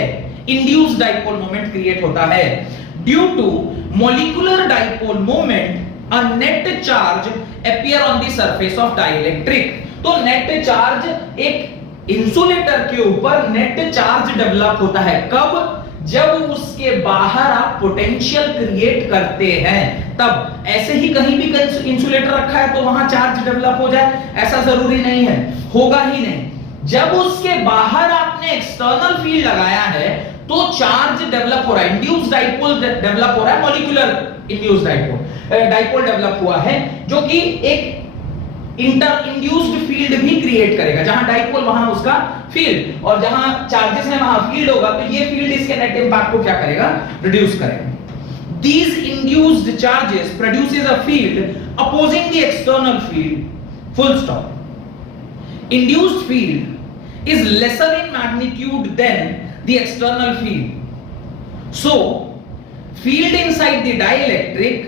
इंड्यूस्ड डाइपोल मोमेंट क्रिएट होता है। Due to molecular dipole moment a net charge appear on the surface of dielectric। तो net charge एक इंसुलेटर के ऊपर नेट चार्ज डेवलप होता है। कब? जब उसके बाहर आप पोटेंशियल क्रिएट करते हैं तब। ऐसे ही कहीं भी इंसुलेटर रखा है तो वहां चार्ज डेवलप हो जाए ऐसा जरूरी नहीं है, होगा ही नहीं। जब उसके बाहर आपने एक्सटर्नल फील्ड लगाया है तो चार्ज डेवलप हो रहा है, इंड्यूस्ड डाइपोल डेवलप हो रहा है, मॉलिक्यूलर इंड्यूस्ड डाइपोल डेवलप हुआ है, जो कि एक इंटर इंड्यूस्ड फील्ड भी क्रिएट करेगा। जहां डाइपोल वहां उसका फील्ड, और जहां चार्जेस है वहां फील्ड होगा, तो ये फील्ड इसके नेट इंपैक्ट को क्या करेगा? रिड्यूस करेगा। These induced charges produces a field opposing the external field. Full stop. Induced field is lesser in magnitude than the external field. So, field inside the dielectric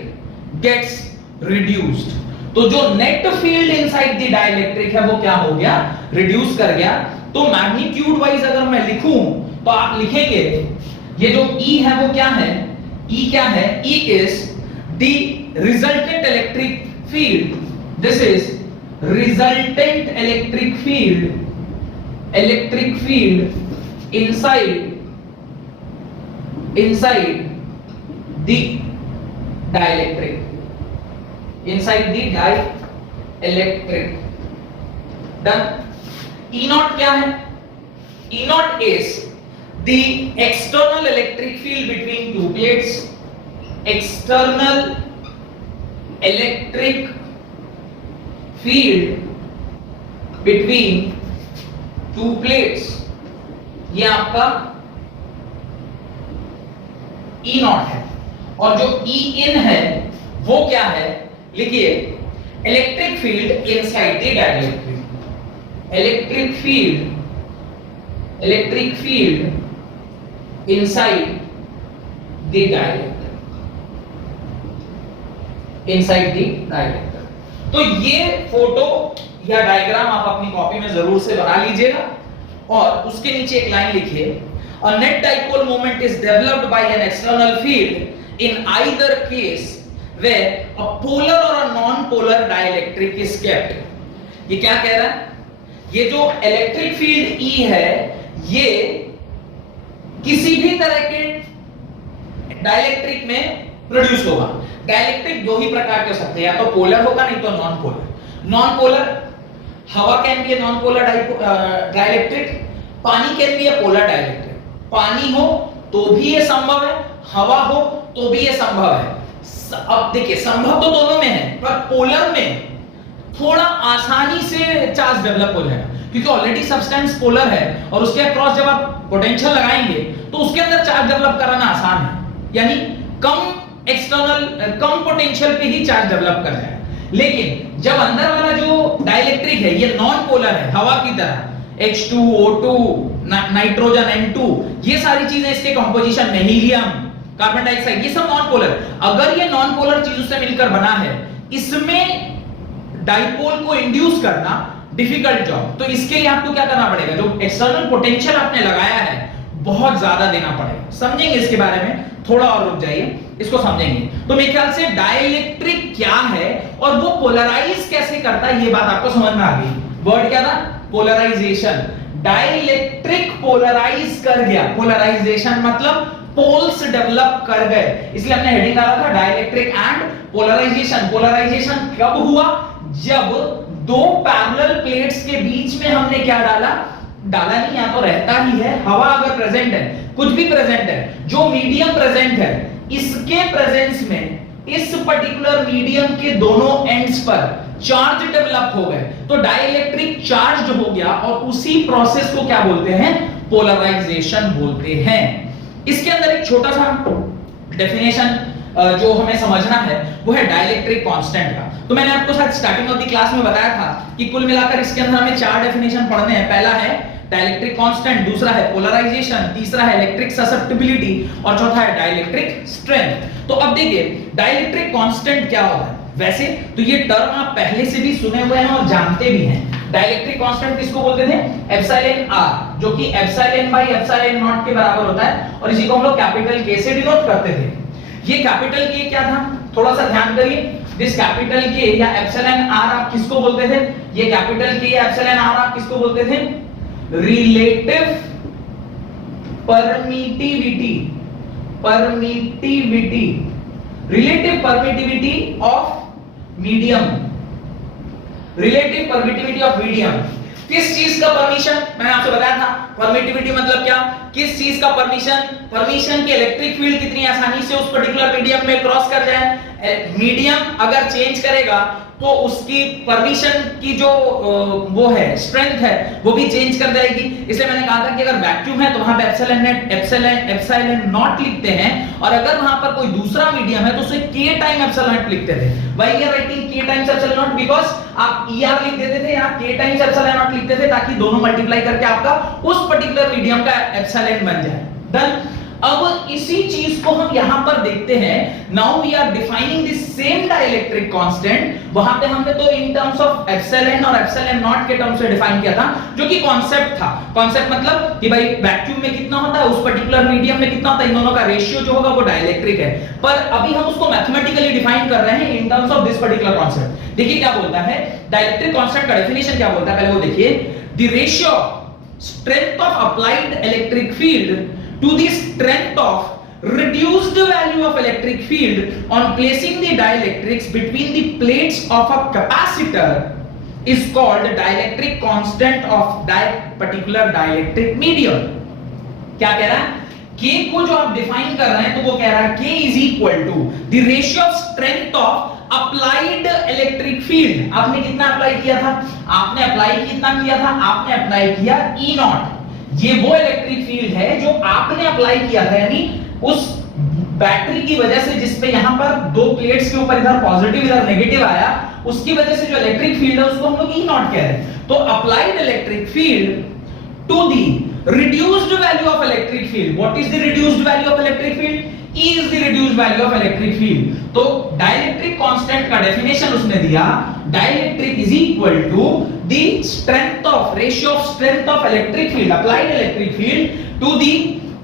gets reduced. तो जो net field inside the dielectric है वो क्या हो गया? Reduce कर गया। तो मैग्नीट्यूड वाइज अगर मैं लिखूं तो आप लिखेंगे ये जो E है वो क्या है? E क्या है? E is the resultant electric field. This is resultant electric field inside inside the dielectric, inside the dielectric. Done. E naught क्या है? E naught is the external electric field between two plates. External electric field between two plates. ये आपका E naught है और जो E in है वो क्या है? लिखिए electric field inside the dielectric, electric field inside the dielectric, inside the dielectric. तो ये फोटो या डायग्राम आप अपनी कॉपी में जरूर से बना लीजिएगा और उसके नीचे एक लाइन लिखिए, a net dipole moment is developed by an external field in either case where a polar or a non-polar dielectric is kept। ये क्या कह रहा है? ये जो इलेक्ट्रिक फील्ड E है ये किसी भी तरह के डाइलेक्ट्रिक में प्रोड्यूस होगा। डाइलेक्ट्रिक दो ही प्रकार के हो सकते हैं, या तो पोलर होगा नहीं तो नॉन पोलर। नॉन पोलर हवा can be a non polar dielectric, पानी can be a polar dielectric. पानी हो तो भी ये संभव है, हवा हो तो भी ये संभव है। अब देखिए संभव तो दोनों में है, पर पोलर में थोड़ा आसानी से चार्ज डेवलप हो जाएगा क्योंकि ऑलरेडी सब्सटेंस पोलर है और उसके अक्रॉस जब आप पोटेंशियल लगाएंगे तो उसके अंदर चार्ज डेवलप कराना आसान है, यानी कम पोटेंशियल पे ही चार्ज डेवलप कर जाएगा। लेकिन जब अंदर वाला जो डाइलेक्ट्रिक है ये नॉन पोलर है, हवा की तरह H2O2 नाइट्रोजन N2 ये सारी चीजें इसके कंपोजिशन में, हीलियम, कार्बन डाइऑक्साइड, ये सब नॉन पोलर। अगर ये नॉन पोलर चीजों से मिलकर बना है, इसमें डाइपोल को इंड्यूस करना डिफिकल्ट जॉब। तो इसके लिए आपको क्या करना पड़ेगा? जो एक्सटर्नल पोटेंशियल आपने लगाया है बहुत ज्यादा देना पड़ेगा। समझेंगे इसके बारे में, थोड़ा और रुक जाइए, इसको समझेंगे। तो मेरे ख्याल से डाइलेक्ट्रिक क्या है और वो पोलराइज कैसे करता है ये बात आपको समझ में आ गई। वर्ड क्या था? पोलराइजेशन। डाइलेक्ट्रिक पोलराइज कर गया, पोलराइजेशन मतलब पोल्स डेवलप कर गए, इसलिए हमने हेडिंग डाला था डाइलेक्ट्रिक एंड पोलराइजेशन। पोलराइजेशन कब हुआ? जब दो पैरेलल प्लेट्स के बीच में हमने क्या डाला नहीं, या तो रहता ही है, हवा अगर प्रेजेंट है, कुछ भी प्रेजेंट है, जो मीडियम प्रेजेंट है, इसके प्रेजेंस में इस पर्टिकुलर मीडियम के दोनों एंड्स पर चार्ज डेवलप हो गए तो डाइलेक्ट्रिक चार्ज हो गया और उसी प्रोसेस को क्या बोलते हैं? पोलराइजेशन बोलते हैं। इसके अंदर एक छोटा सा डेफिनेशन जो हमें समझना है वो है डाइलेक्ट्रिक कांस्टेंट का। तो मैंने आपको शायद स्टार्टिंग ऑफ द क्लास में बताया था कि कुल मिलाकर इसके अंदर हमें चार डेफिनेशन पढ़ने हैं। पहला है डाइलेक्ट्रिक कांस्टेंट, दूसरा है पोलराइजेशन, तीसरा है इलेक्ट्रिक ससेप्टिबिलिटी और चौथा है डाइलेक्ट्रिक स्ट्रेंथ। तो अब देखिए डाइलेक्ट्रिक कांस्टेंट क्या होता है। वैसे तो ये टर्म आप पहले से भी सुने हुए हैं और जानते भी हैं। डाइलेक्ट्रिक कांस्टेंट किसको बोलते थे? एप्सिलॉन आर, जो कि एप्सिलॉन बाय एप्सिलॉन नॉट के बराबर होता है और इसी को हम लोग कैपिटल के से डिनोट करते थे। ये कैपिटल के क्या था? थोड़ा सा ध्यान करिए। दिस कैपिटल के या एप्सिलॉन आर आप किसको बोलते थे? ये कैपिटल के या एप्सिलॉन आर आप किसको बोलते थे? Relative permittivity, relative permittivity of medium, relative permittivity of medium. किस चीज का परमिशन? मैंने आपसे बताया था परमिटिविटी मतलब क्या? किस चीज का परमिशन? परमिशन की इलेक्ट्रिक फील्ड कितनी आसानी से उस पर्टिकुलर मीडियम में क्रॉस कर जाए। मीडियम अगर चेंज करेगा तो उसकी परमिशन की जो वो है स्ट्रेंथ है वो भी चेंज कर जाएगी। इसलिए मैंने कहा था कि अगर वैक्यूम है तो वहां पे एप्सिलॉन नॉट लिखते हैं और अगर वहां पर कोई दूसरा मीडियम है तो उसे k टाइम एप्सिलॉन नॉट लिखते थे। Why we are writing k times epsilon nought? Because आप er लिख देते थे या k टाइम्स एप्सिलॉन नॉट लिखते थे ताकि दोनों मल्टीप्लाई करके आपका उस पर्टिकुलर मीडियम का एप्सिलॉन बन जाए। डन। अब इसी चीज को हम यहां पर देखते हैं। Now we are defining this same dielectric constant. वहां पे हमने तो इन टर्म्स ऑफ एप्सिलॉन और एप्सिलॉन नॉट के टर्म्स में डिफाइन किया था, जो कि कॉन्सेप्ट था। कॉन्सेप्ट मतलब कि भाई वैक्यूम में कितना होता है, उस पर्टिकुलर मीडियम में कितना होता है, इन दोनों का रेशियो जो होगा वो डाइलेक्ट्रिक है। पर अभी हम उसको मैथमेटिकली डिफाइन कर रहे हैं इन terms of this particular concept. देखिए क्या बोलता है डाइलेक्ट्रिक कांस्टेंट का डेफिनेशन क्या बोलता है, पहले वो देखिए। The ratio strength of applied electric field to the strength of reduced value of electric field on placing the dielectrics between the plates of a capacitor is called dielectric constant of that particular dielectric medium. क्या कह रहा है? K को जो आप define कर रहे हैं तो वो कह रहा है K is equal to the ratio of strength of applied electric field. आपने कितना अप्लाई किया था? आपने अप्लाई कितना किया था? आपने अप्लाई किया E नॉट. ये वो इलेक्ट्रिक फील्ड है जो आपने अप्लाई किया था, यानी उस बैटरी की वजह से जिस पे यहां पर दो प्लेट्स के ऊपर इधर पॉजिटिव इधर नेगेटिव आया, उसकी वजह से जो इलेक्ट्रिक फील्ड है उसको हम लोग E नॉट कह रहे हैं. तो applied electric field to the reduced value of electric field. What is the reduced value of electric field? E is the reduced value of electric field. तो dielectric constant का definition उसने दिया, dielectric is equal to the strength of ratio of strength of electric field, applied electric field to the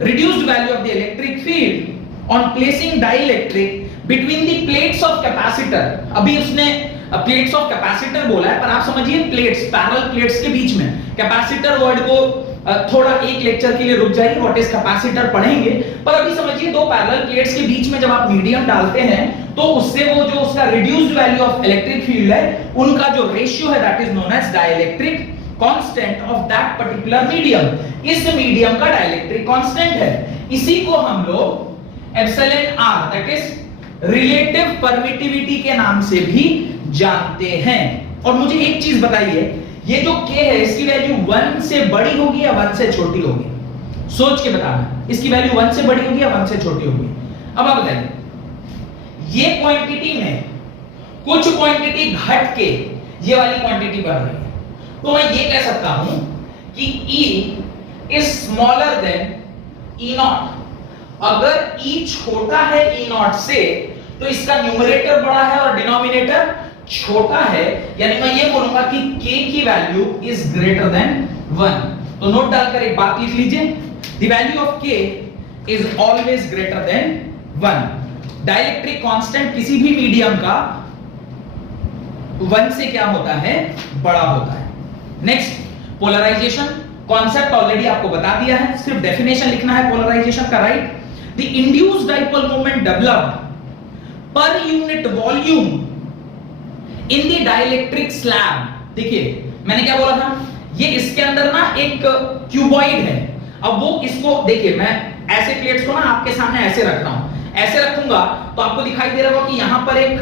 reduced value of the electric field on placing dielectric between the plates of capacitor. अभी उसने plates of capacitor बोला है, पर आप समझिए plates, parallel plates के बीच में. कैपेसिटर वर्ड को थोड़ा एक लेक्चर के लिए रुक जाइए, व्हाट इज कैपेसिटर पढ़ेंगे, पर अभी समझिए दो पैरेलल प्लेट्स के बीच में जब आप मीडियम डालते हैं तो उससे वो जो उसका reduced value of electric field है उनका जो रेशियो है that is known as dielectric constant of that particular medium. इस मीडियम का डाइलेक्ट्रिक कांस्टेंट है. इसी को हम लोग epsilon r that is relative permittivity के नाम से भी जानते हैं. और मुझे एक चीज बताइए, ये जो k है इसकी वैल्यू 1 से बड़ी होगी या 1 से छोटी होगी? सोच के बताना, इसकी वैल्यू 1 से बड़ी होगी या 1 से छोटी होगी? अब आप बताइए, ये क्वांटिटी में कुछ क्वांटिटी घट के ये वाली क्वांटिटी बढ़ रही है, तो मैं ये कह सकता हूं कि E is smaller than E not. अगर E छोटा है E नॉट से तो इसका न्यूमरेटर बड़ा है और डिनोमिनेटर छोटा है, यानी मैं ये बोलूंगा कि k की वैल्यू इज ग्रेटर देन 1. तो नोट डालकर एक बात लिख लीजिए, the value of k is always greater than 1. Dielectric constant किसी भी मीडियम का 1 से क्या होता है? बड़ा होता है. नेक्स्ट, पोलराइजेशन कॉन्सेप्ट ऑलरेडी आपको बता दिया है, सिर्फ डेफिनेशन लिखना है पोलराइजेशन का. Right, the induced dipole moment developed पर unit volume in the dielectric slab. देखिए मैंने क्या बोला था, ये इसके अंदर ना एक क्यूबॉइड है. अब वो इसको देखिए, मैं ऐसे प्लेट्स को ना आपके सामने ऐसे रखता हूं, ऐसे रखूंगा तो आपको दिखाई दे रहा होगा कि यहां पर एक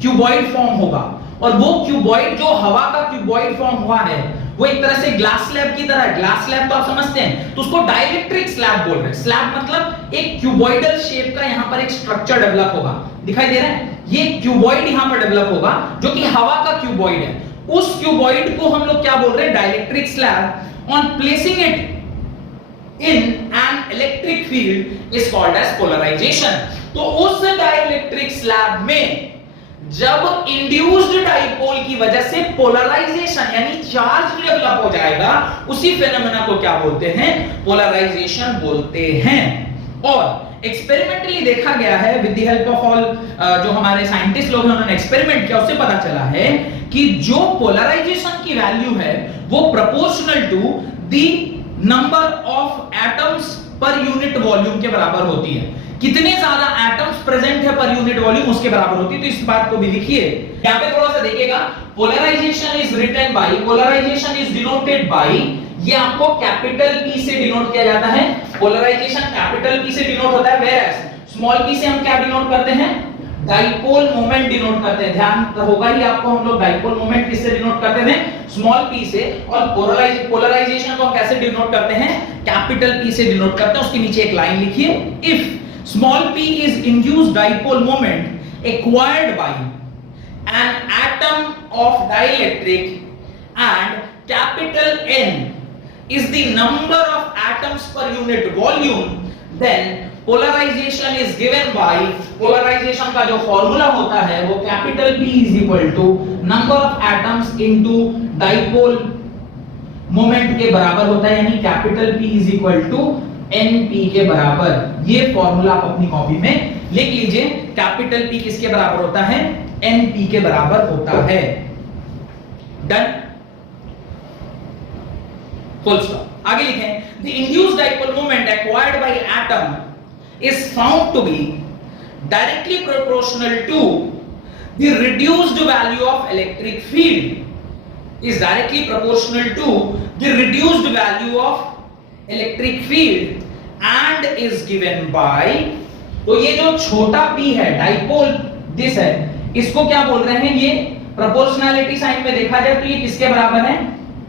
क्यूबॉइड फॉर्म होगा, और वो क्यूबॉइड जो हवा का क्यूबॉइड फॉर्म हुआ है वो एक तरह से ग्लास स्लैब की तरह है. ग्लास स्लैब तो आप समझते हैं, तो उसको डाइलेक्ट्रिक स्लैब बोल रहे हैं. स्लैब मतलब एक क्यूबॉइडल शेप का यहां पर एक स्ट्रक्चर डेवलप होगा. दिखाई दे रहा है, ये क्यूबॉइड यहां पर डेवलप होगा जो कि हवा का क्यूबॉइड है. उस क्यूबॉइड को हम लोग क्या बोल रहे हैं? Dielectric slab. On placing it in an electric field is called as polarization. तो उस डाइलेक्ट्रिक स्लैब में जब इंड्यूस्ड डाइपोल की वजह से पोलराइजेशन यानी चार्ज डेवलप हो जाएगा, उसी फेनोमेना को क्या बोलते हैं? पोलराइजेशन बोलते हैं. और एक्सपेरिमेंटली देखा गया है with the help of all जो हमारे साइंटिस्ट लोग हैं उन्होंने एक्सपेरिमेंट किया, उससे पता चला है कि जो पोलराइजेशन की वैल्यू है वो proportional to the number of atoms per unit volume के बराबर होती है. कितने ज्यादा एटम्स प्रेजेंट है पर यूनिट वॉल्यूम उसके बराबर होती है. तो इस बात को भी लिखिए. यहां पे थोड़ा सा देखिएगा, polarization is written by, polarization is denoted by, ये आपको कैपिटल P से डिनोट किया जाता है. पोलराइजेशन कैपिटल P से डिनोट होता है, वेयरएज स्मॉल p से हम क्या डिनोट करते हैं? डाइपोल मोमेंट डिनोट करते हैं. ध्यान होगा ही आपको, हम लोग डाइपोल मोमेंट किससे डिनोट करते थे? स्मॉल p से. और पोलराइजेशन को हम कैसे डिनोट करते हैं? कैपिटल P से डिनोट करते हैं. उसके नीचे एक लाइन लिखिए, if small p is induced dipole moment acquired by an atom of dielectric and capital N is the number of atoms per unit volume, then polarization is given by, polarization का जो formula होता है वो capital P is equal to number of atoms into dipole moment के बराबर होता है, यानी capital P is equal to NP के बराबर. ये फॉर्मूला आप अपनी कॉपी में लिख लीजिए. कैपिटल P किसके बराबर होता है? NP के बराबर होता है. Done, full stop. आगे लिखें, the induced dipole moment acquired by atom is found to be directly proportional to the reduced value of electric field, is directly proportional to the reduced value of electric field and is given by, तो ये जो छोटा p है dipole this है, इसको क्या बोल रहे हैं, ये प्रोपोर्शनैलिटी साइन में देखा जाए तो ये किसके बराबर है,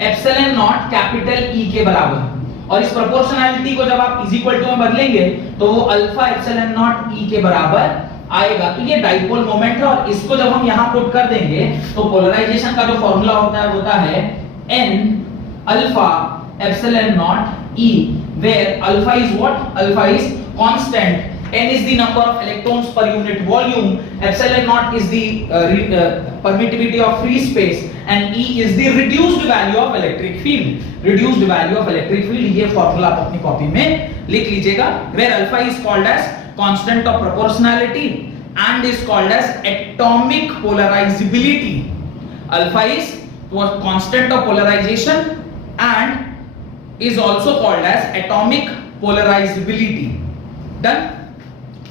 एप्सिलॉन नॉट कैपिटल E के बराबर। और इस प्रोपोर्शनैलिटी को जब आप इज इक्वल टू में बदलेंगे तो वो अल्फा एप्सिलॉन नॉट E के बराबर आएगा। तो ये डाइपोल मोमेंट है और इसको जब हम यहां पुट कर देंगे तो पोलराइजेशन का जो फॉर्मूला होता है n alpha epsilon not E, where alpha is what, alpha is constant, n is the number of electrons per unit volume, epsilon naught is the permittivity of free space and E is the reduced value of electric field, reduced value of electric field। ये formula आप अपनी copy में लिख लीजिएगा, where alpha is called as constant of proportionality and is called as atomic polarizability। alpha is constant of polarization and is also called as atomic polarizability। Done,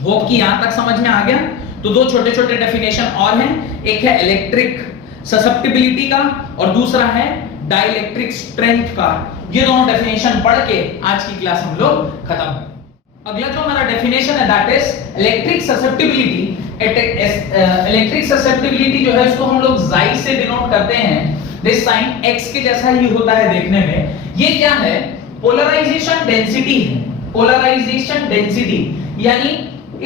hope कि यहां तक समझ में आ गया। तो दो छोटे छोटे डेफिनेशन और हैं, एक है इलेक्ट्रिक ससेप्टिबिलिटी का और दूसरा है डाइलेक्ट्रिक स्ट्रेंथ का। ये दोनों डेफिनेशन पढ़ के आज की क्लास हम लोग खत्म। अगला जो हमारा डेफिनेशन है that is electric susceptibility. Electric susceptibility जो है इसको हम लोग Xi से डिनोट करते हैं। दिस साइन x के जैसा ही होता है देखने में। ये क्या है, पोलराइजेशन डेंसिटी है। पोलराइजेशन डेंसिटी यानी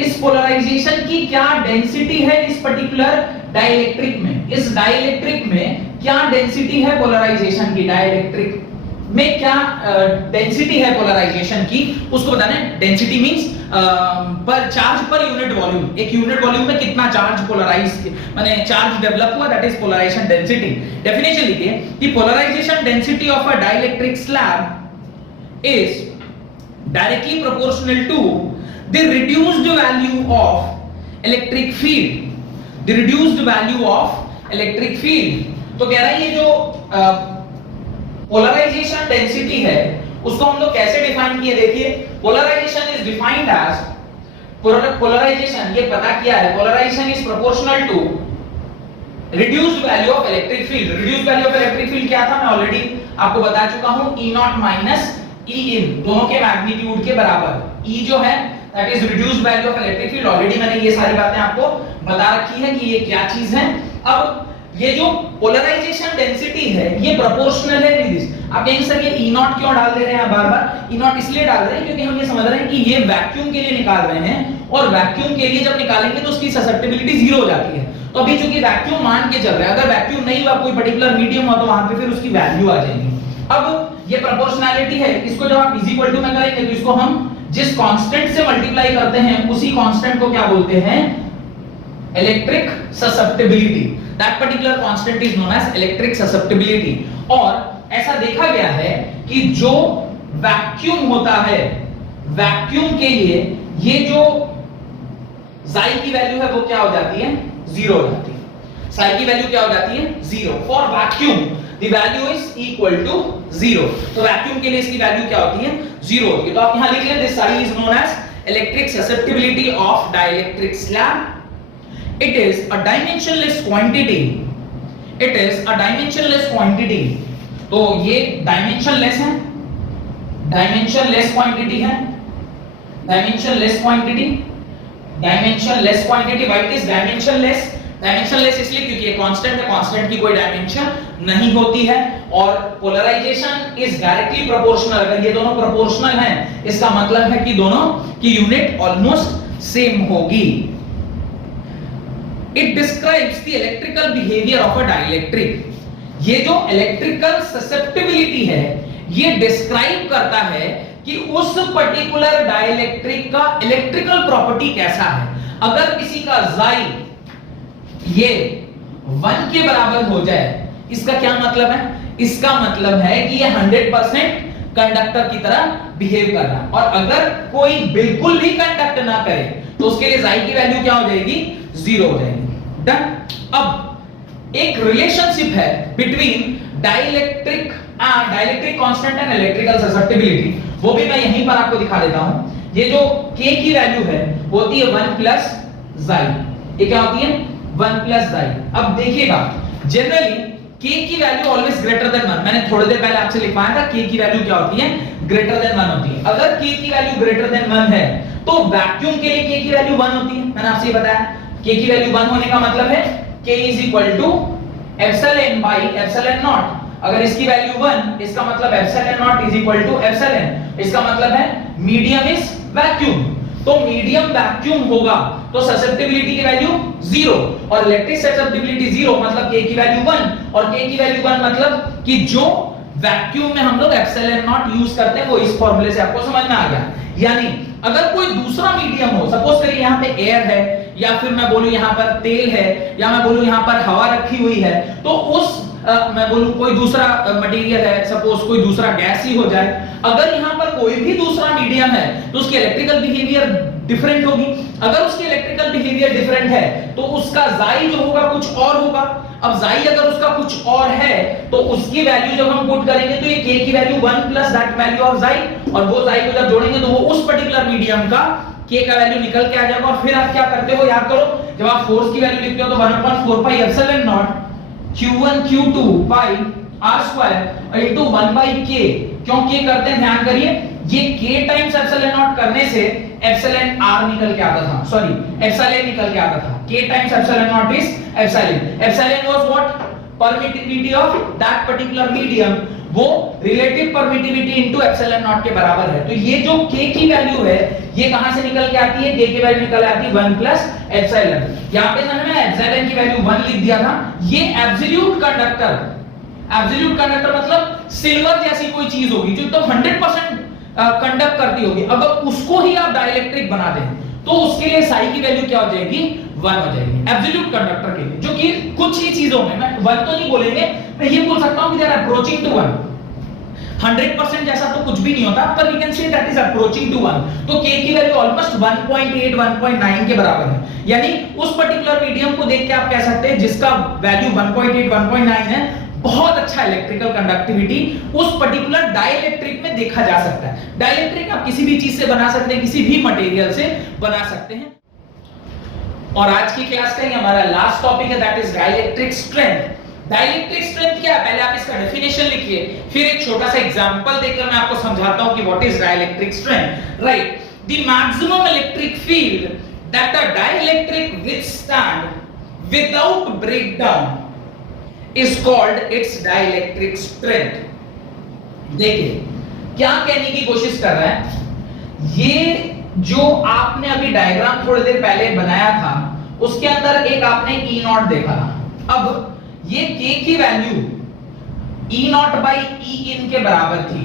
इस पोलराइजेशन की क्या डेंसिटी है इस पर्टिकुलर डाइलेक्ट्रिक में, इस डाइलेक्ट्रिक में क्या डेंसिटी है पोलराइजेशन की, डाइलेक्ट्रिक में क्या डेंसिटी है पोलराइजेशन की, उसको बताना है। Density means per charge per unit volume, एक यूनिट वॉल्यूम में कितना चार्ज पोलराइज माने चार्ज डेवलप हुआ, that is polarization density. Definition लिखिए कि polarization density of a dielectric slab is directly proportional to the reduced value of electric field, the reduced value of electric field। तो कह रहा है ये जो पोलराइजेशन डेंसिटी है उसको हम लोग कैसे डिफाइन किए, देखिए polarization is defined as, polarization ये पता किया है, polarization is proportional to reduced value of electric field। reduced value of electric field क्या था, मैं ऑलरेडी आपको बता चुका हूं, E naught minus E in, दोनों के मैग्नीट्यूड के बराबर। E जो है that is reduced value of electric field. Already मैंने ये सारी बातें आपको बता रखी है कि ये क्या चीज है। अब ये जो पोलराइजेशन डेंसिटी है ये प्रोपोर्शनल है विद, आप कहेंगे सर ये E naught क्यों डाल दे रहे हैं बार बार, E naught इसलिए डाल रहे हैं क्योंकि हम ये समझ रहे हैं कि ये वैक्यूम के लिए निकाल रहे हैं और वैक्यूम के लिए जब निकालेंगे तो उसकी ससेप्टिबिलिटी जीरो हो जाती है। तो अभी चूंकि वैक्यूम मान के चल रहा है, अगर वैक्यूम नहीं हुआ कोई पर्टिकुलर मीडियम हो तो वहां पे फिर उसकी वैल्यू आ जाएगी। अब ये प्रोपोर्शनैलिटी है, इसको जब आप इज इक्वल टू में करेंगे तो इसको हम जिस कांस्टेंट से मल्टीप्लाई करते हैं उसी कांस्टेंट को क्या बोलते हैं, electric susceptibility. That particular constant is known as electric susceptibility. और ऐसा देखा गया है कि जो वैक्यूम होता है, वैक्यूम के लिए ये जो Xi की वैल्यू है वो क्या हो जाती है, जीरो हो जाती है। Xi की वैल्यू क्या हो जाती है, zero. For vacuum the value is equal to 0। तो वैक्यूम के लिए इसकी वैल्यू क्या होती है, जीरो होती है। तो आप यहां लिख लें, this Xi is known as electric susceptibility of dielectric slab। it is a dimensionless quantity, it is a dimensionless quantity। तो ये dimensionless है, dimensionless quantity है, dimensionless quantity, dimensionless quantity। why it is dimensionless, dimensionless इसलिए क्योंकि ये constant है, constant की कोई डायमेंशन नहीं होती है। और पोलराइजेशन इज डायरेक्टली प्रोपोर्शनल, अगर ये दोनों प्रोपोर्शनल हैं इसका मतलब है कि दोनों की यूनिट ऑलमोस्ट सेम होगी। It describes the electrical behaviour of a dielectric. ये जो इलेक्ट्रिकल ससेप्टिबिलिटी है ये डिस्क्राइब करता है कि उस पर्टिकुलर डाइलेक्ट्रिक का इलेक्ट्रिकल प्रॉपर्टी कैसा है। अगर किसी का Xi ये 1 के बराबर हो जाए, इसका क्या मतलब है, इसका मतलब है कि ये 100% कंडक्टर की तरह बिहेव कर रहा है। और अगर कोई बिल्कुल भी कंडक्ट ना करे तो उसके लिए Xi की वैल्यू क्या हो जाएगी, जीरो हो जाएगी। डन। अब एक रिलेशनशिप है between dielectric constant and electrical susceptibility, वो भी मैं यहीं पर आपको दिखा देता हूं। ये जो k की वैल्यू है वो होती है 1 प्लस xi। ये क्या होती है 1 प्लस xi। अब देखिएगा जनरली k की वैल्यू ऑलवेज ग्रेटर देन 1। मैंने थोड़ी देर पहले आपसे लिखवाया था k की वैल्यू क्या होती है ग्रेटर देन 1 होती है। अगर k की वैल्यू ग्रेटर देन 1 है तो वैक्यूम के लिए k की वैल्यू 1 होती है। मैंने आपसे ये बताया k की वैल्यू 1 होने का मतलब है k is equal to epsilon by epsilon nought. अगर इसकी वैल्यू 1 इसका मतलब epsilon not is equal to epsilon. इसका मतलब है मीडियम इज वैक्यूम। तो मीडियम वैक्यूम होगा तो ससेप्टिबिलिटी की वैल्यू 0 और इलेक्ट्रिक ससेप्टिबिलिटी 0 मतलब k की वैल्यू 1 और k की वैल्यू 1 मतलब कि जो वैक्यूम में हम लोग एप्सिलॉन नॉट यूज करते हैं वो इस फार्मूले से आपको समझ में आ गया। यानी अगर कोई दूसरा मीडियम हो, सपोज करिए यहाँ पे एयर है या फिर मैं बोलूं यहाँ पर तेल है या मैं बोलूं यहाँ पर हवा रखी हुई है, तो उस मैं बोलूं कोई दूसरा मटेरियल है, सपोज कोई दूसरा गैस ही हो जाए, अगर यहाँ पर कोई भी दूसरा मीडियम है तो उसकी इलेक्ट्रिकल बिहेवियर डिफरेंट होगी। अगर उसकी इलेक्ट्रिकल बिहेवियर डिफरेंट है तो उसका xi जो होगा कुछ और होगा। अब xi अगर उसका कुछ और है तो उसकी वैल्यू जब हम पुट करेंगे तो ये k की value 1 plus that value of xi और वो xi को जब जोड़ेंगे तो वो उस पर्टिकुलर मीडियम का k का वैल्यू निकल के आ जाएगा। और फिर आप क्या करते हो याद करो, जब आप फोर्स की वैल्यू लिखते हो तो 1/4 pi epsilon nought q1 q2 pi r square into 1 by k। क्यों k करते हैं ध्यान करिए, ये k टाइम्स एप्सिलॉन नॉट करने से एप्सिलॉन r निकल के आता था, सॉरी एप्सिलॉन निकल के आता था। k times epsilon not is epsilon. Epsilon was what permittivity of that particular medium, वो relative permittivity into epsilon not के बराबर है। तो ये जो k की वैल्यू है ये कहां से निकल के आती है, k की वैल्यू निकल आती है 1 प्लस एप्सिलॉन। यहां पे मैंने एप्सिलॉन की वैल्यू 1 लिख दिया था। ये एब्सोल्यूट कंडक्टर, एब्सोल्यूट कंडक्टर मतलब सिल्वर जैसी कोई चीज होगी जो तो 100% कंडक्ट करती होगी, अगर उसको ही आप डाइलेक्ट्रिक बना दें तो उसके लिए साई की वैल्यू क्या हो जाएगी 1 हो जाएगी एब्सोल्यूट कंडक्टर के लिए। जो कि कुछ ही चीजों में, मैं 1 तो नहीं बोलेंगे, मैं ये बोल सकता हूं कि दे आर अप्रोचिंग टू 1। 100% जैसा तो कुछ भी नहीं होता पर we can say that is approaching to 1। तो k की वैल्यू ऑलमोस्ट 1.8 1.9 के बराबर है। यानी उस पर्टिकुलर मीडियम को देख के आप कह सकते हैं जिसका वैल्यू 1.8 1.9 है, बहुत अच्छा इलेक्ट्रिकल कंडक्टिविटी उस पर्टिकुलर डाइलेक्ट्रिक में देखा जा सकता है। डाइलेक्ट्रिक आप किसी भी चीज से बना सकते हैं, किसी भी मटेरियल से बना सकते हैं। और आज की क्लास का ये हमारा लास्ट टॉपिक है, that is dielectric strength. Dielectric strength क्या है, पहले आप इसका डेफिनेशन लिखिए, फिर एक छोटा सा एग्जांपल देकर मैं आपको समझाता हूं कि what is dielectric strength. Right, the maximum electric field that a dielectric withstand without breakdown is called its dielectric strength। देखिए क्या कहने की कोशिश कर रहा है, ये जो आपने अभी डायग्राम थोड़ी देर पहले बनाया था उसके अंदर एक आपने E नॉट देखा था। अब ये K की value E not by E इन के बराबर थी।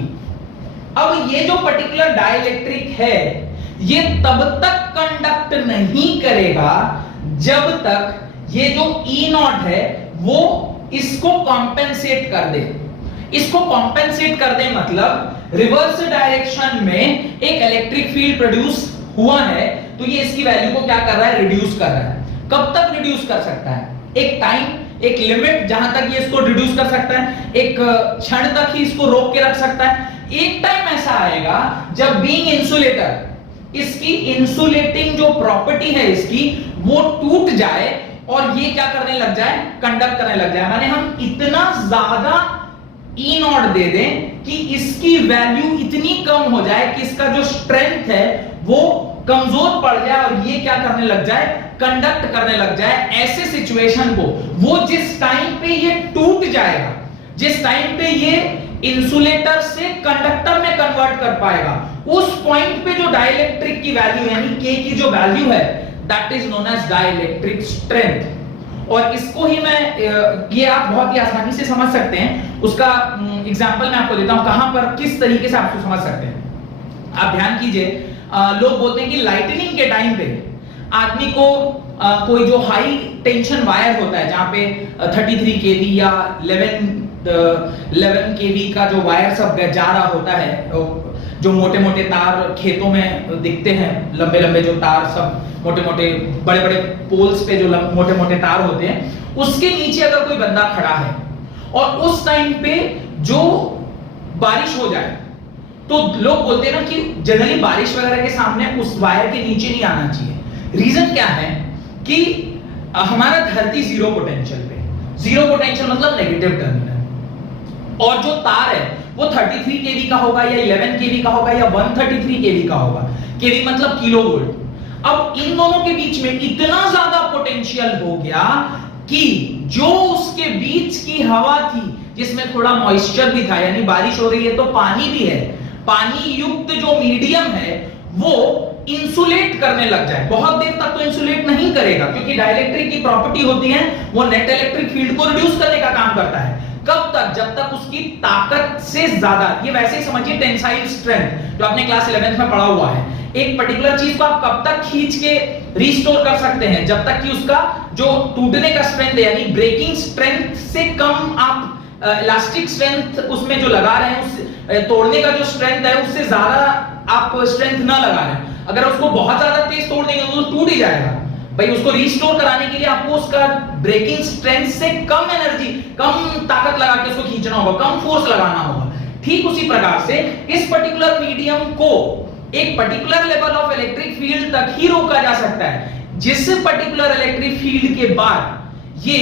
अब ये जो पर्टिकुलर डाइलेक्ट्रिक है ये तब तक कंडक्ट नहीं करेगा जब तक ये जो E नॉट है वो इसको कॉम्पेंसेट कर दे। इसको कॉम्पेंसेट कर दे मतलब रिवर्स डायरेक्शन में एक इलेक्ट्रिक फील्ड प्रोड्यूस हुआ है तो ये इसकी वैल्यू को क्या कर रहा है, रिड्यूस कर रहा है। कब तक रिड्यूस कर सकता है, एक टाइम, एक लिमिट जहां तक ये इसको रिड्यूस कर सकता है, एक क्षण तक ही इसको रोक के रख सकता है। एक टाइम ऐसा आएगा जब बीइंग इंसुलेटर इसकी इंसुलेटिंग जो प्रॉपर्टी है इसकी वो टूट जाए और ये क्या करने लग जाए, कंडक्ट करने लग जाए। माने हम इतना ज्यादा E नॉट दे दें कि इसकी वैल्यू इतनी कम हो जाए कि इसका जो स्ट्रेंथ है वो कमजोर पड़ जाए और ये क्या करने लग जाए, कंडक्ट करने लग जाए। ऐसे सिचुएशन को वो जिस टाइम पे ये टूट जाएगा, जिस टाइम पे ये इंसुलेटर से कंडक्टर में कन्वर्ट कर पाएगा, उस पॉइंट पे जो डाइलेक्ट्रिक की वैल्यू यानी K की जो वैल्यू है that is known as dielectric strength. और इसको ही मैं ये आप बहुत ही आसानी से समझ सकते हैं, उसका एग्जांपल मैं आपको देता हूं कहां पर किस तरीके से आप समझ सकते हैं। आप ध्यान कीजिए, लोग बोलते हैं कि लाइटनिंग के टाइम पे आदमी को कोई जो हाई टेंशन वायर होता है जहां पे 33 केवी या 11 केवी का जो वायर सब जा रहा होता है, जो मोटे मोटे तार खेतों में दिखते हैं, लंबे लंबे जो तार सब मोटे मोटे बड़े बड़े पोल्स पे जो मोटे मोटे तार होते हैं, उसके नीचे अगर कोई बंदा खड़ा है और उस टाइम पे जो बारिश हो जाए तो लोग बोलते हैं ना कि जनरली बारिश वगैरह के सामने उस वायर के नीचे नहीं आना चाहिए। रीजन क्या है कि हमारा धरती जीरो पोटेंशियल पे, जीरो पोटेंशियल मतलब नेगेटिव टर्मिनल, और जो तार है वो 33 केवी का होगा या 11 केवी का होगा या 133 केवी का होगा। केवी मतलब किलो वोल्ट। अब इन दोनों के बीच में इतना ज्यादा पोटेंशियल हो गया कि जो उसके बीच की हवा थी जिसमें थोड़ा मॉइस्चर भी था, यानी बारिश हो रही है तो पानी भी है, पानी युक्त जो मीडियम है वो इंसुलेट करने लग जाए। बहुत देर तक तो इंसुलेट नहीं करेगा क्योंकि डाइलेक्ट्रिक की प्रॉपर्टी होती है वो नेट इलेक्ट्रिक फील्ड को रिड्यूस करने का काम करता है। कब तक? जब तक उसकी ताकत से ज्यादा, ये वैसे ही समझिए टेंसाइल स्ट्रेंथ जो आपने क्लास 11th में पढ़ा हुआ है। एक पर्टिकुलर चीज को आप कब तक खींच के रिस्टोर कर सकते हैं? जब तक कि उसका जो टूटने का स्ट्रेंथ है यानी ब्रेकिंग स्ट्रेंथ से कम आप इलास्टिक स्ट्रेंथ उसमें जो लगा रहे हैं, उस तोड़ने का जो स्ट्रेंथ है उससे ज्यादा आप स्ट्रेंथ ना लगा रहे हैं। अगर उसको बहुत ज्यादा तेज तोड़ देंगे तो टूट ही जाएगा। भाई उसको रिस्टोर कराने के लिए आपको उसका ब्रेकिंग स्ट्रेंथ से कम एनर्जी, कम ताकत लगा के उसको खींचना होगा, कम फोर्स लगाना होगा। ठीक उसी प्रकार से इस पर्टिकुलर मीडियम को एक particular level of electric field तक ही रोका जा सकता है, जिस पर्टिकुलर इलेक्ट्रिक फील्ड के बाद ये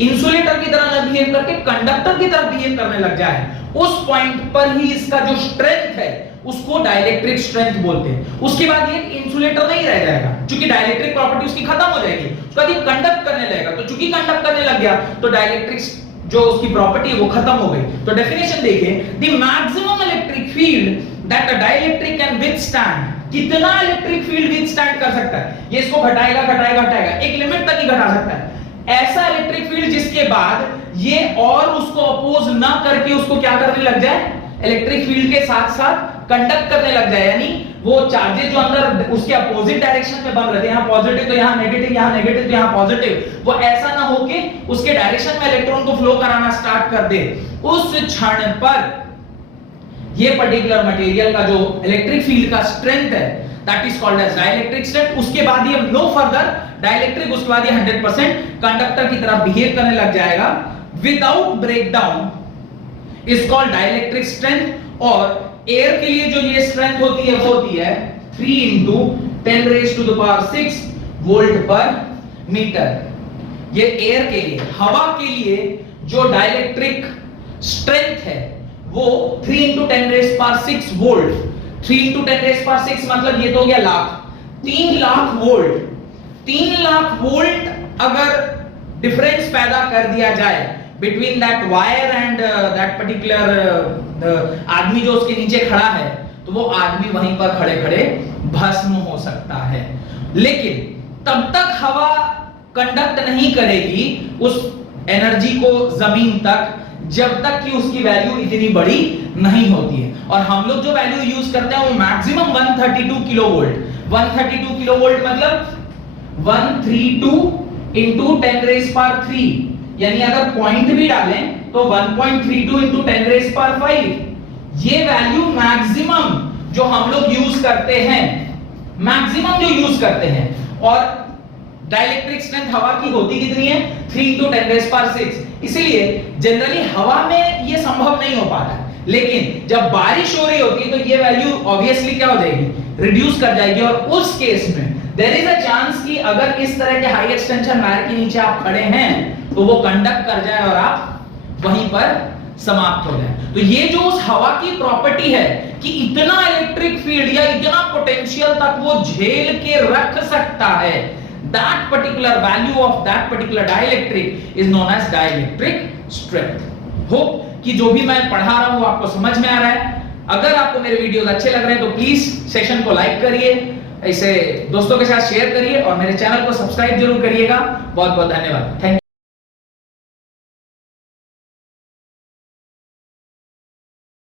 इंसुलेटर की तरह न बिहेव करके कंडक्टर की तरह बिहेव करने लग जाए, उस पॉइंट पर ही इसका जो स्ट्रेंथ है उसको डाइलेक्ट्रिक स्ट्रेंथ बोलते हैं। उसके बाद ये इंसुलेटर नहीं रह जाएगा क्योंकि डाइलेक्ट्रिक प्रॉपर्टी उसकी खत्म हो जाएगी, उसके बाद ये कंडक्ट करने लगेगा। तो चूंकि कंडक्ट करने लग गया तो डाइलेक्ट्रिक जो उसकी प्रॉपर्टी है वो खत्म हो गई। तो डेफिनेशन देखें, the maximum electric field that a dielectric can withstand, कितना इलेक्ट्रिक फील्ड विथस्टैंड कर सकता है, ये इसको घटाएगा घटाएगा घटाएगा, एक लिमिट तक ही घटा सकता है। ऐसा इलेक्ट्रिक फील्ड जिसके बाद ये और उसको अपोज ना करके उसको क्या करने लग जाए, इलेक्ट्रिक फील्ड के साथ साथ कंडक्ट करने लग जाए, यानी वो चार्जेस जो अंदर उसके अपोजिट डायरेक्शन में बन रहे थे, यहां पॉजिटिव तो यहां नेगेटिव, यहां नेगेटिव तो यहां पॉजिटिव, वो ऐसा ना होके उसके डायरेक्शन में इलेक्ट्रॉन को फ्लो कराना स्टार्ट कर दे। उस क्षण पर ये पर्टिकुलर मटेरियल का जो इलेक्ट्रिक फील्ड का स्ट्रेंथ है that is called as dielectric strength. उसके बाद ये नो फर्दर डाइलेक्ट्रिक, उसके बाद ये 100% कंडक्टर की तरह बिहेव करने लग जाएगा without breakdown, is called dielectric strength. और एयर के लिए जो ये स्ट्रेंथ होती है वो होती है 3 × 10⁻⁶ वोल्ट पर मीटर। ये एयर के लिए, हवा के लिए जो डाइलेक्ट्रिक स्ट्रेंथ है वो 3 × 10⁻⁶ वोल्ट। 3 × 10⁻⁶ मतलब ये तो हो गया लाख, 3 लाख वोल्ट। 3 लाख वोल्ट अगर डिफरेंस पैदा कर दिया जाए between that wire and that particular आदमी जो उसके नीचे खड़ा है, तो वो आदमी वहीं पर खड़े खड़े भस्म हो सकता है। लेकिन तब तक हवा कंडक्ट नहीं करेगी उस एनर्जी को जमीन तक जब तक कि उसकी वैल्यू इतनी बड़ी नहीं होती है। और हम लोग जो वैल्यू यूज करते हैं वो मैक्सिमम 132 किलोवोल्ट। 132 किलोवोल्ट मतलब 132 × 10⁻³ यानी अगर पॉइंट भी डालें तो 1.32 × 10⁵ ये वैल्यू मैक्सिमम जो हम लोग यूज करते हैं, मैक्सिमम जो यूज करते हैं। और डाइलेक्ट्रिक स्ट्रेंथ हवा की होती कितनी है? 3 × 10⁻⁶। इसलिए जनरली हवा में ये संभव नहीं हो पाता, लेकिन जब बारिश हो रही होती है तो ये वैल्यू ऑब्वियसली क्या हो जाएगी, रिड्यूस कर जाएगी। और उस केस में देयर इज अ चांस कि अगर इस तरह के हाई एक्सटेंशन वायर के नीचे आप खड़े हैं तो वो कंडक्ट कर जाए और आप वहीं पर समाप्त हो जाए। तो ये जो उस हवा की प्रॉपर्टी है कि इतना इलेक्ट्रिक फील्ड या इतना पोटेंशियल तक वो झेल के रख सकता है, that particular value of that particular dielectric is known as dielectric strength. Hope कि जो भी मैं पढ़ा रहा हूं आपको समझ में आ रहा है। अगर आपको मेरे वीडियोस अच्छे लग रहे हैं तो प्लीज सेशन को लाइक करिए, इसे दोस्तों के साथ शेयर करिए और मेरे चैनल को सब्सक्राइब जरूर करिएगा। बहुत बहुत धन्यवाद। Thank you.